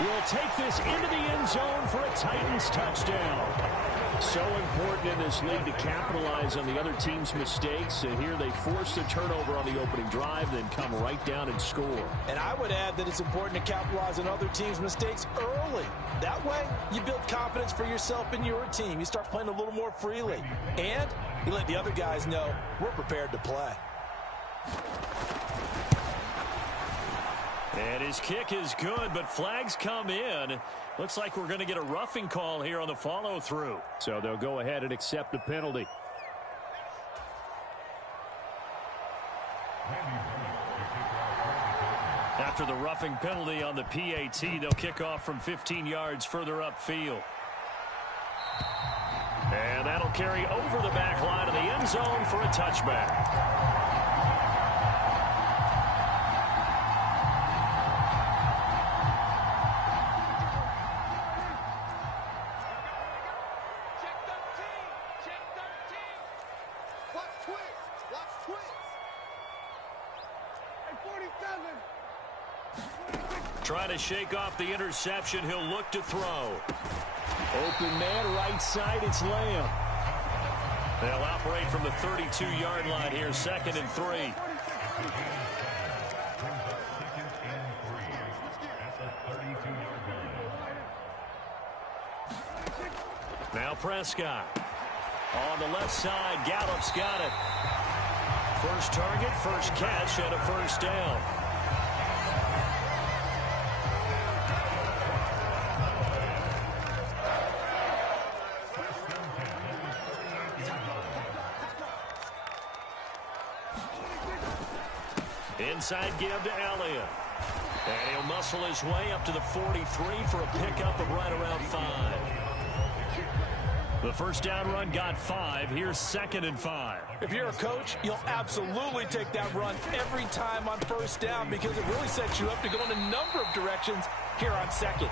will take this into the end zone for a Titans touchdown. So important in this league to capitalize on the other team's mistakes. And here they force the turnover on the opening drive, then come right down and score. And I would add that it's important to capitalize on other teams' mistakes early. That way, you build confidence for yourself and your team. You start playing a little more freely. And you let the other guys know we're prepared to play. And his kick is good, but flags come in. Looks like we're going to get a roughing call here on the follow-through. So they'll go ahead and accept the penalty. After the roughing penalty on the PAT, they'll kick off from 15 yards further upfield. And that'll carry over the back line of the end zone for a touchback. Trying to shake off the interception. He'll look to throw. Open man, right side, it's Lamb. They'll operate from the 32-yard line here, 2nd and 3. Now Prescott. On the left side, Gallup's got it. First target, first catch, and a first down. Inside give to Elliott. And he'll muscle his way up to the 43 for a pickup of right around 5. The first down run got 5. Here's 2nd and 5. If you're a coach, you'll absolutely take that run every time on first down because it really sets you up to go in a number of directions here on 2nd.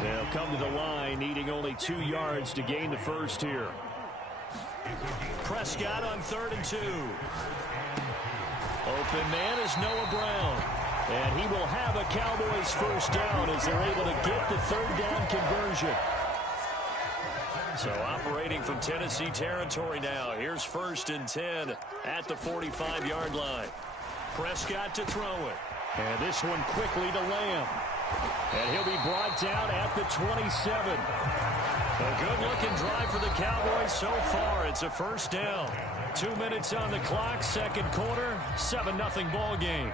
They'll come to the line, needing only 2 yards to gain the first here. Prescott on 3rd and 2. Open man is Noah Brown. And he will have a Cowboys first down as they're able to get the 3rd down conversion. So operating from Tennessee territory now. Here's 1st and 10 at the 45-yard line. Prescott to throw it. And this one quickly to Lamb. And he'll be brought down at the 27. A good-looking drive for the Cowboys so far. It's a first down. 2 minutes on the clock, 2nd quarter, 7-0 ball game.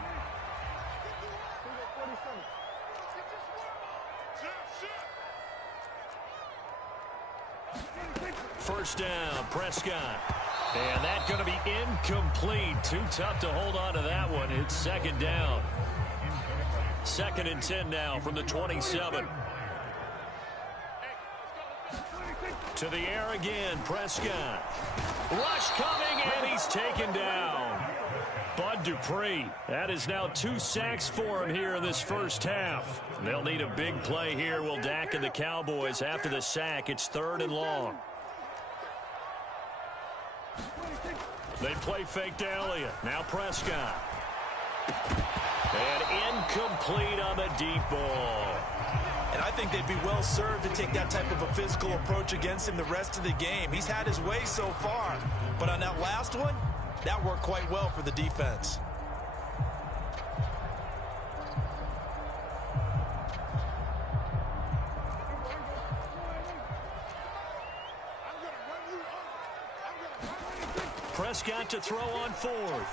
First down, Prescott. And that's going to be incomplete. Too tough to hold on to that one. It's 2nd down. 2nd and 10 now from the 27. To the air again, Prescott. Rush coming, and he's taken down. Bud Dupree. That is now 2 sacks for him here in this first half. They'll need a big play here, will Dak and the Cowboys. After the sack, it's 3rd and long. They play fake to Elliott. Now Prescott. And incomplete on the deep ball. And I think they'd be well served to take that type of a physical approach against him the rest of the game. He's had his way so far. But on that last one, that worked quite well for the defense. Prescott to throw on 4th.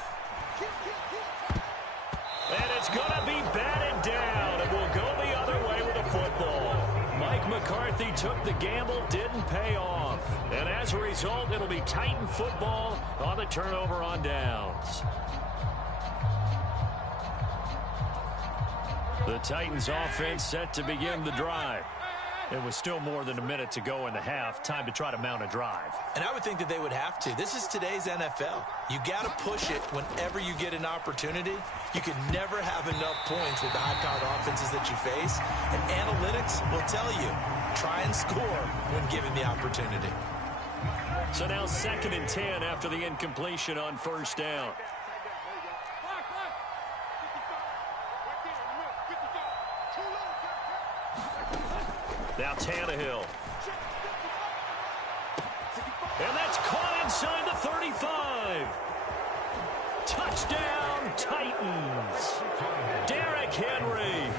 And it's going to be batted down. It will go the other way with a football. Mike McCarthy took the gamble, didn't pay off. And as a result, it'll be Titan football on the turnover on downs. The Titans offense set to begin the drive. It was still more than a minute to go in the half. Time to try to mount a drive. And I would think that they would have to. This is today's NFL. You got to push it whenever you get an opportunity. You can never have enough points with the high-powered offenses that you face. And analytics will tell you, try and score when given the opportunity. So now 2nd and 10 after the incompletion on first down. Now Tannehill. And that's caught inside the 35. Touchdown, Titans. Derrick Henry.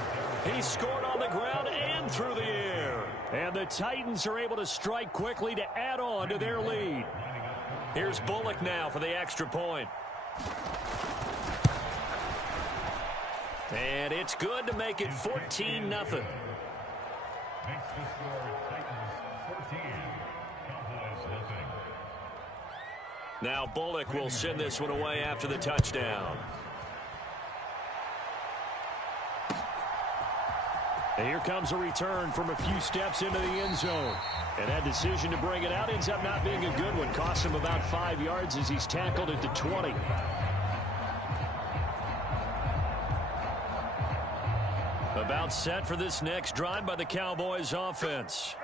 He scored on the ground and through the air. And the Titans are able to strike quickly to add on to their lead. Here's Bullock now for the extra point. And it's good to make it 14-0. Now Bullock will send this one away after the touchdown. And here comes a return from a few steps into the end zone. And that decision to bring it out ends up not being a good one. Cost him about 5 yards as he's tackled at the 20. About set for this next drive by the Cowboys offense.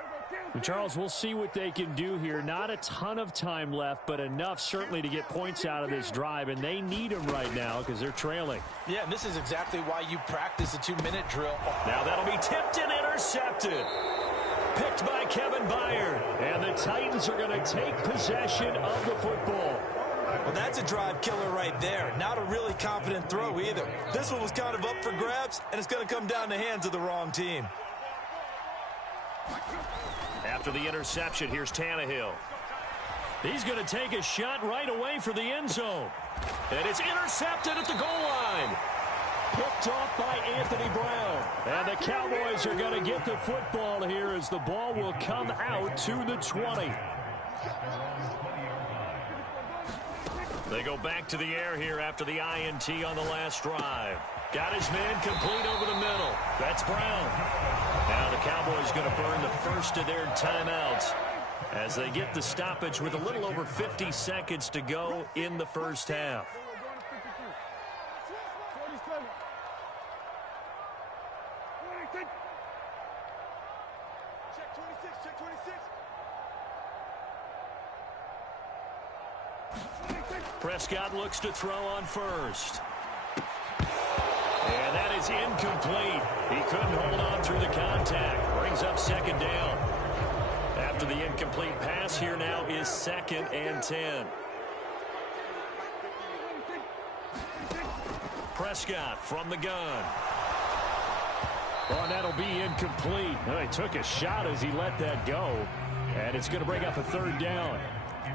Charles, we'll see what they can do here. Not a ton of time left, but enough certainly to get points out of this drive, and they need them right now because they're trailing. Yeah, and this is exactly why you practice a 2-minute drill. Now that'll be tipped and intercepted. Picked by Kevin Byard. And the Titans are going to take possession of the football. Well, that's a drive killer right there. Not a really confident throw either. This one was kind of up for grabs, and it's going to come down the hands of the wrong team. After the interception, here's Tannehill. He's going to take a shot right away for the end zone. And it's intercepted at the goal line. Picked off by Anthony Brown. And the Cowboys are going to get the football here as the ball will come out to the 20. They go back to the air here after the INT on the last drive. Got his man complete over the middle. That's Brown. Now the Cowboys going to burn the first of their timeouts as they get the stoppage with a little over 50 seconds to go in the first half. Prescott looks to throw on first. And that is incomplete. He couldn't hold on through the contact. Brings up second down. After the incomplete pass, here now is 2nd and 10. Prescott from the gun. Oh, and that'll be incomplete. Well, he took a shot as he let that go. And it's going to bring up a 3rd down.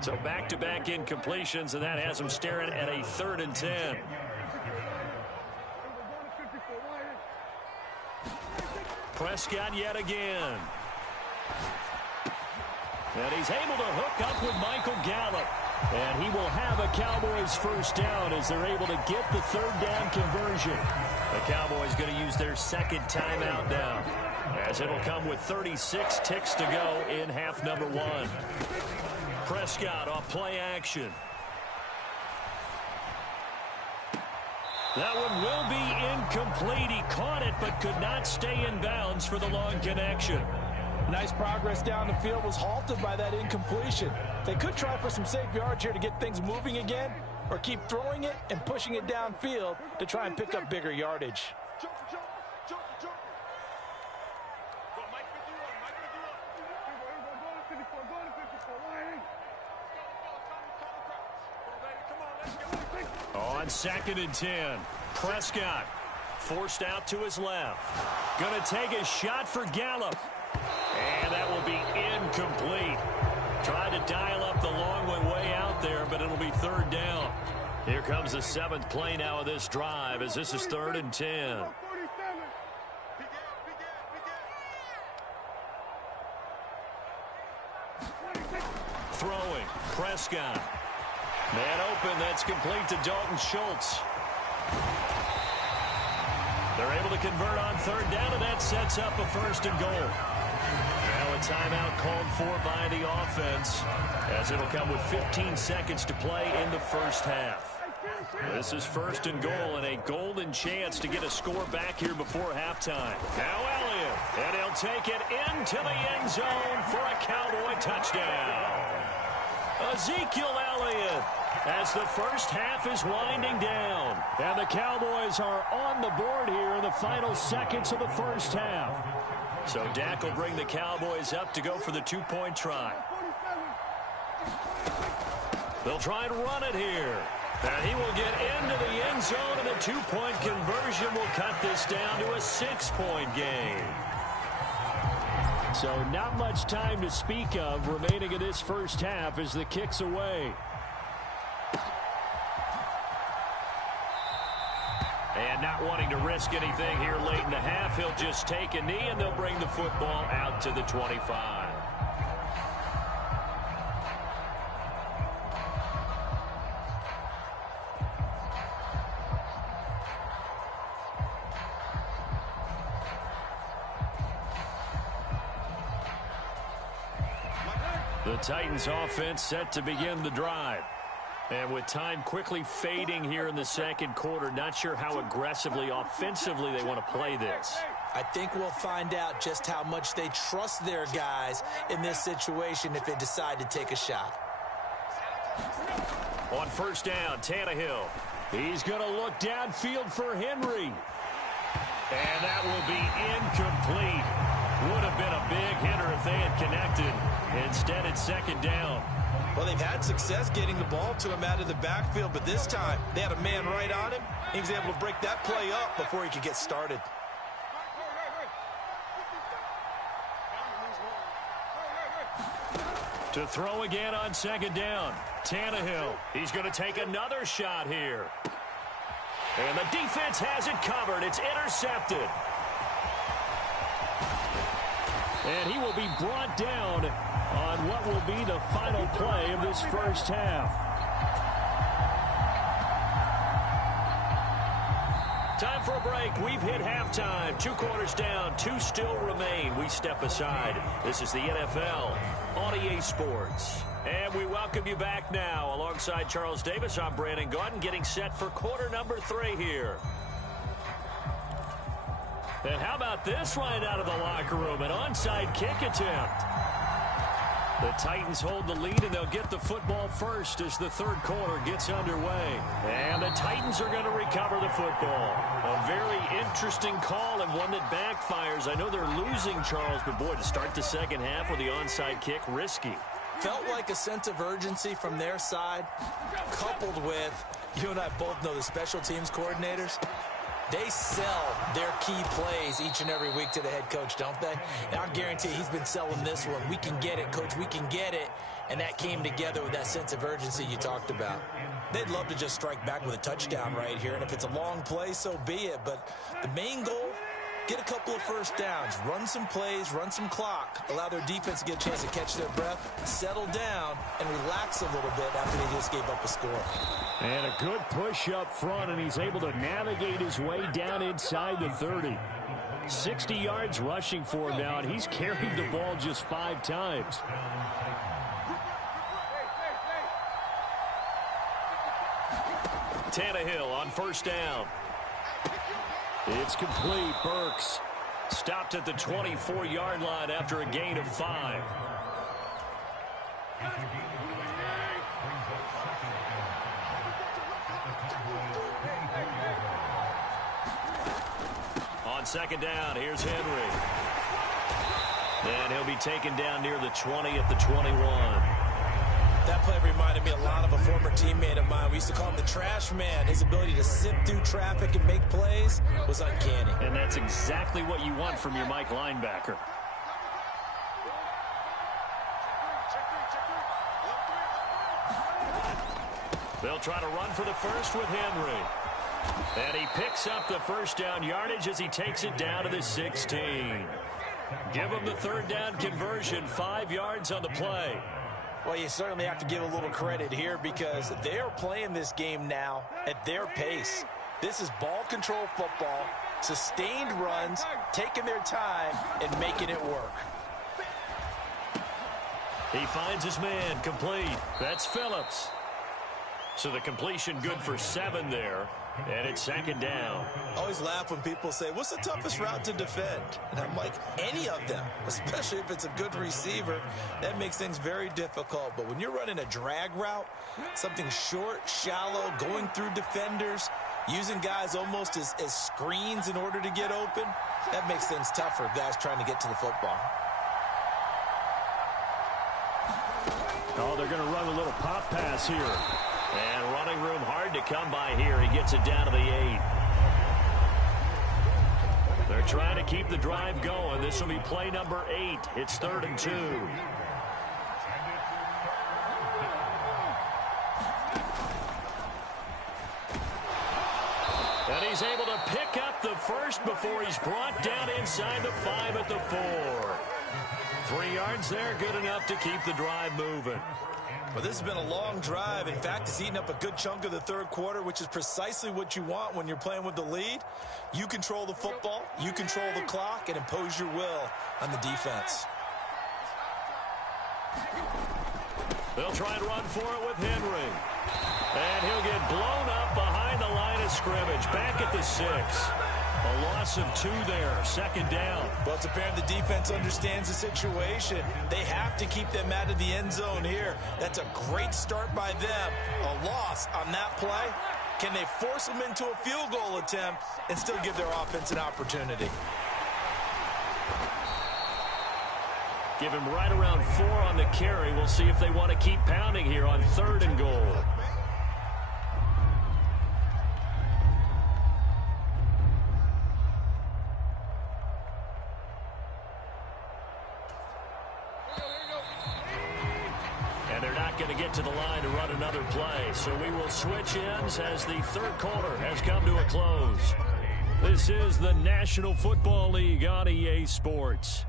So back-to-back incompletions, and that has him staring at a 3rd and 10. Prescott yet again. And he's able to hook up with Michael Gallup. And he will have a Cowboys first down as they're able to get the 3rd down conversion. The Cowboys going to use their 2nd timeout now, as it'll come with 36 ticks to go in half number 1. Prescott off play action. That one will be incomplete. He caught it but could not stay in bounds for the long connection. Nice progress down the field was halted by that incompletion. They could try for some safe yards here to get things moving again, or keep throwing it and pushing it downfield to try and pick up bigger yardage. On 2nd and 10, Prescott forced out to his left. Going to take a shot for Gallup. And that will be incomplete. Tried to dial up the long one way out there, but it'll be 3rd down. Here comes the 7th play now of this drive, as this is 3rd and 10. Throwing, Prescott. Man open, that's complete to Dalton Schultz. They're able to convert on 3rd down, and that sets up a 1st and goal. Now a timeout called for by the offense, as it'll come with 15 seconds to play in the first half. This is 1st and goal, and a golden chance to get a score back here before halftime. Now Elliott, and he'll take it into the end zone for a Cowboy touchdown. Ezekiel Elliott, as the first half is winding down. And the Cowboys are on the board here in the final seconds of the first half. So Dak will bring the Cowboys up to go for the 2-point try. They'll try and run it here. And he will get into the end zone, and a 2-point conversion will cut this down to a 6-point game. So not much time to speak of remaining in this first half as the kick's away. And not wanting to risk anything here late in the half, he'll just take a knee, and they'll bring the football out to the 25. The Titans offense set to begin the drive. And with time quickly fading here in the second quarter, not sure how aggressively, offensively they want to play this. I think we'll find out just how much they trust their guys in this situation if they decide to take a shot. On first down, Tannehill. He's going to look downfield for Henry. And that will be incomplete. Would have been a big hitter if they had connected. Instead, it's second down. Well, they've had success getting the ball to him out of the backfield, but this time they had a man right on him. He was able to break that play up before he could get started. To throw again on second down. Tannehill. He's going to take another shot here. And the defense has it covered. It's intercepted. And he will be brought down on what will be the final play of this first half. Time for a break. We've hit halftime. 2 quarters down. 2 still remain. We step aside. This is the NFL on EA Sports. And we welcome you back now. Alongside Charles Davis, I'm Brandon Gaudin, getting set for quarter number 3 here. And how about this right out of the locker room? An onside kick attempt. The Titans hold the lead, and they'll get the football first as the third quarter gets underway. And the Titans are going to recover the football. A very interesting call and one that backfires. I know they're losing, Charles, but boy, to start the second half with the onside kick, risky. Felt like a sense of urgency from their side, coupled with, you and I both know the special teams coordinators. They sell their key plays each and every week to the head coach, don't they? And I guarantee he's been selling this one. We can get it, coach. We can get it. And that came together with that sense of urgency you talked about. They'd love to just strike back with a touchdown right here. And if it's a long play, so be it. But the main goal, get a couple of first downs, run some plays, run some clock, allow their defense to get a chance to catch their breath, settle down, and relax a little bit after they just gave up a score. And a good push up front, and he's able to navigate his way down inside the 30. 60 yards rushing for him now, and he's carried the ball just 5 times. Tannehill on first down. It's complete. Burks stopped at the 24-yard line after a gain of 5. On second down, here's Henry. And he'll be taken down near the 20 at the 21. That play reminded me a lot of a former teammate of mine. We used to call him the trash man. His ability to sift through traffic and make plays was uncanny. And that's exactly what you want from your Mike linebacker. They'll try to run for the first with Henry. And he picks up the first down yardage as he takes it down to the 16. Give him the third down conversion, 5 yards on the play. Well, you certainly have to give a little credit here because they are playing this game now at their pace. This is ball control football, sustained runs, taking their time, and making it work. He finds his man, complete. That's Phillips. So the completion good for 7 there, and it's second down. I always laugh when people say, what's the toughest route to defend? And I'm like, any of them, especially if it's a good receiver. That makes things very difficult. But when you're running a drag route, something short, shallow, going through defenders, using guys almost as screens in order to get open, that makes things tough for guys trying to get to the football. Oh, they're going to run a little pop pass here. And running room hard to come by here. He gets it down to the 8. They're trying to keep the drive going. This will be play number 8. It's 3rd and 2. And he's able to pick up the first before he's brought down inside the 5 at the 4. 3 yards there, good enough to keep the drive moving. Well, this has been a long drive. In fact, it's eaten up a good chunk of the third quarter, which is precisely what you want when you're playing with the lead. You control the football, you control the clock, and impose your will on the defense. They'll try and run for it with Henry. And he'll get blown up behind the line of scrimmage, back at the 6. A loss of 2 there, second down. Well, it's apparent the defense understands the situation. They have to keep them out of the end zone here. That's a great start by them. A loss on that play. Can they force them into a field goal attempt and still give their offense an opportunity? Give him right around 4 on the carry. We'll see if they want to keep pounding here on 3rd and goal. And they're not going to get to the line to run another play. So we will switch ends as the 3rd quarter has come to a close. This is the National Football League on EA Sports.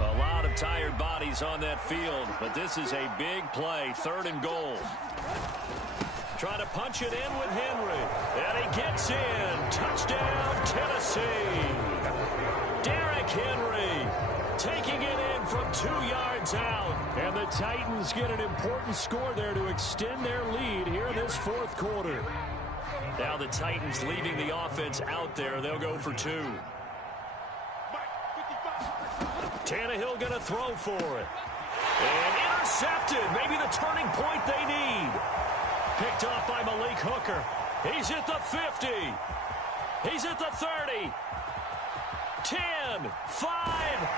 A lot of tired bodies on that field, but this is a big play, 3rd and goal. Trying to punch it in with Henry, and he gets in. Touchdown, Tennessee. Derrick Henry taking it in from 2 yards out. And the Titans get an important score there to extend their lead here in this 4th quarter. Now the Titans leaving the offense out there. They'll go for 2. Tannehill going to throw for it. And intercepted. Maybe the turning point they need. Picked off by Malik Hooker. He's at the 50. He's at the 30. 10, 5.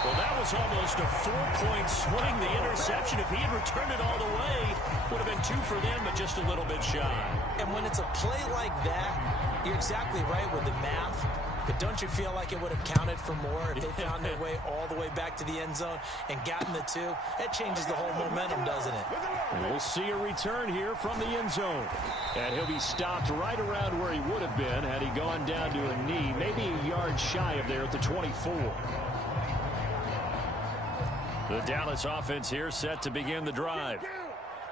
Well, that was almost a 4-point swing, the interception. If he had returned it all the way, would have been 2 for them, but just a little bit shy. And when it's a play like that, you're exactly right with the math. But don't you feel like it would have counted for more if they found their way all the way back to the end zone and gotten the 2? That changes the whole momentum, doesn't it? And we'll see a return here from the end zone. And he'll be stopped right around where he would have been had he gone down to a knee, maybe a yard shy of there at the 24. The Dallas offense here set to begin the drive.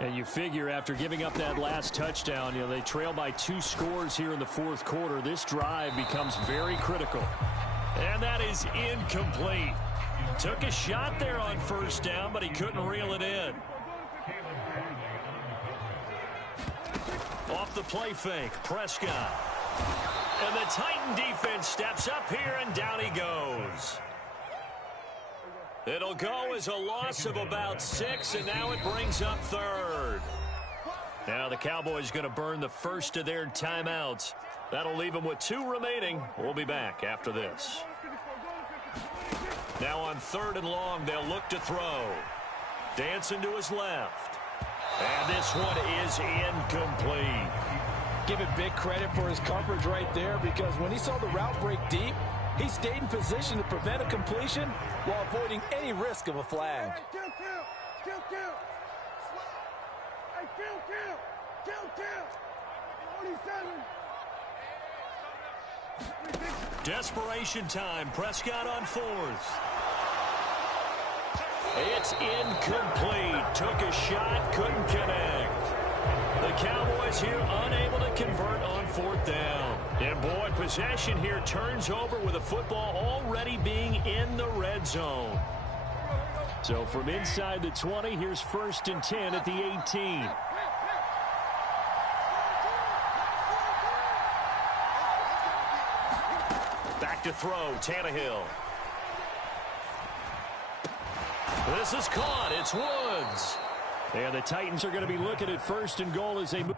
And you figure after giving up that last touchdown, they trail by 2 scores here in the 4th quarter. This drive becomes very critical. And that is incomplete. Took a shot there on 1st down, but he couldn't reel it in. Off the play fake, Prescott. And the Titan defense steps up here, and down he goes. It'll go as a loss of about 6, and now it brings up 3rd. Now the Cowboys going to burn the first of their timeouts. That'll leave them with 2 remaining. We'll be back after this. Now on 3rd and long, they'll look to throw. Dancing to his left. And this one is incomplete. Give it big credit for his coverage right there, because when he saw the route break deep, he stayed in position to prevent a completion while avoiding any risk of a flag. Desperation time. Prescott on 4th. It's incomplete. Took a shot, couldn't connect. The Cowboys here unable to convert on 4th down. And boy, possession here turns over with the football already being in the red zone. So from inside the 20, here's 1st and 10 at the 18. Back to throw, Tannehill. This is caught. It's Woods. And the Titans are going to be looking at 1st and goal as they move.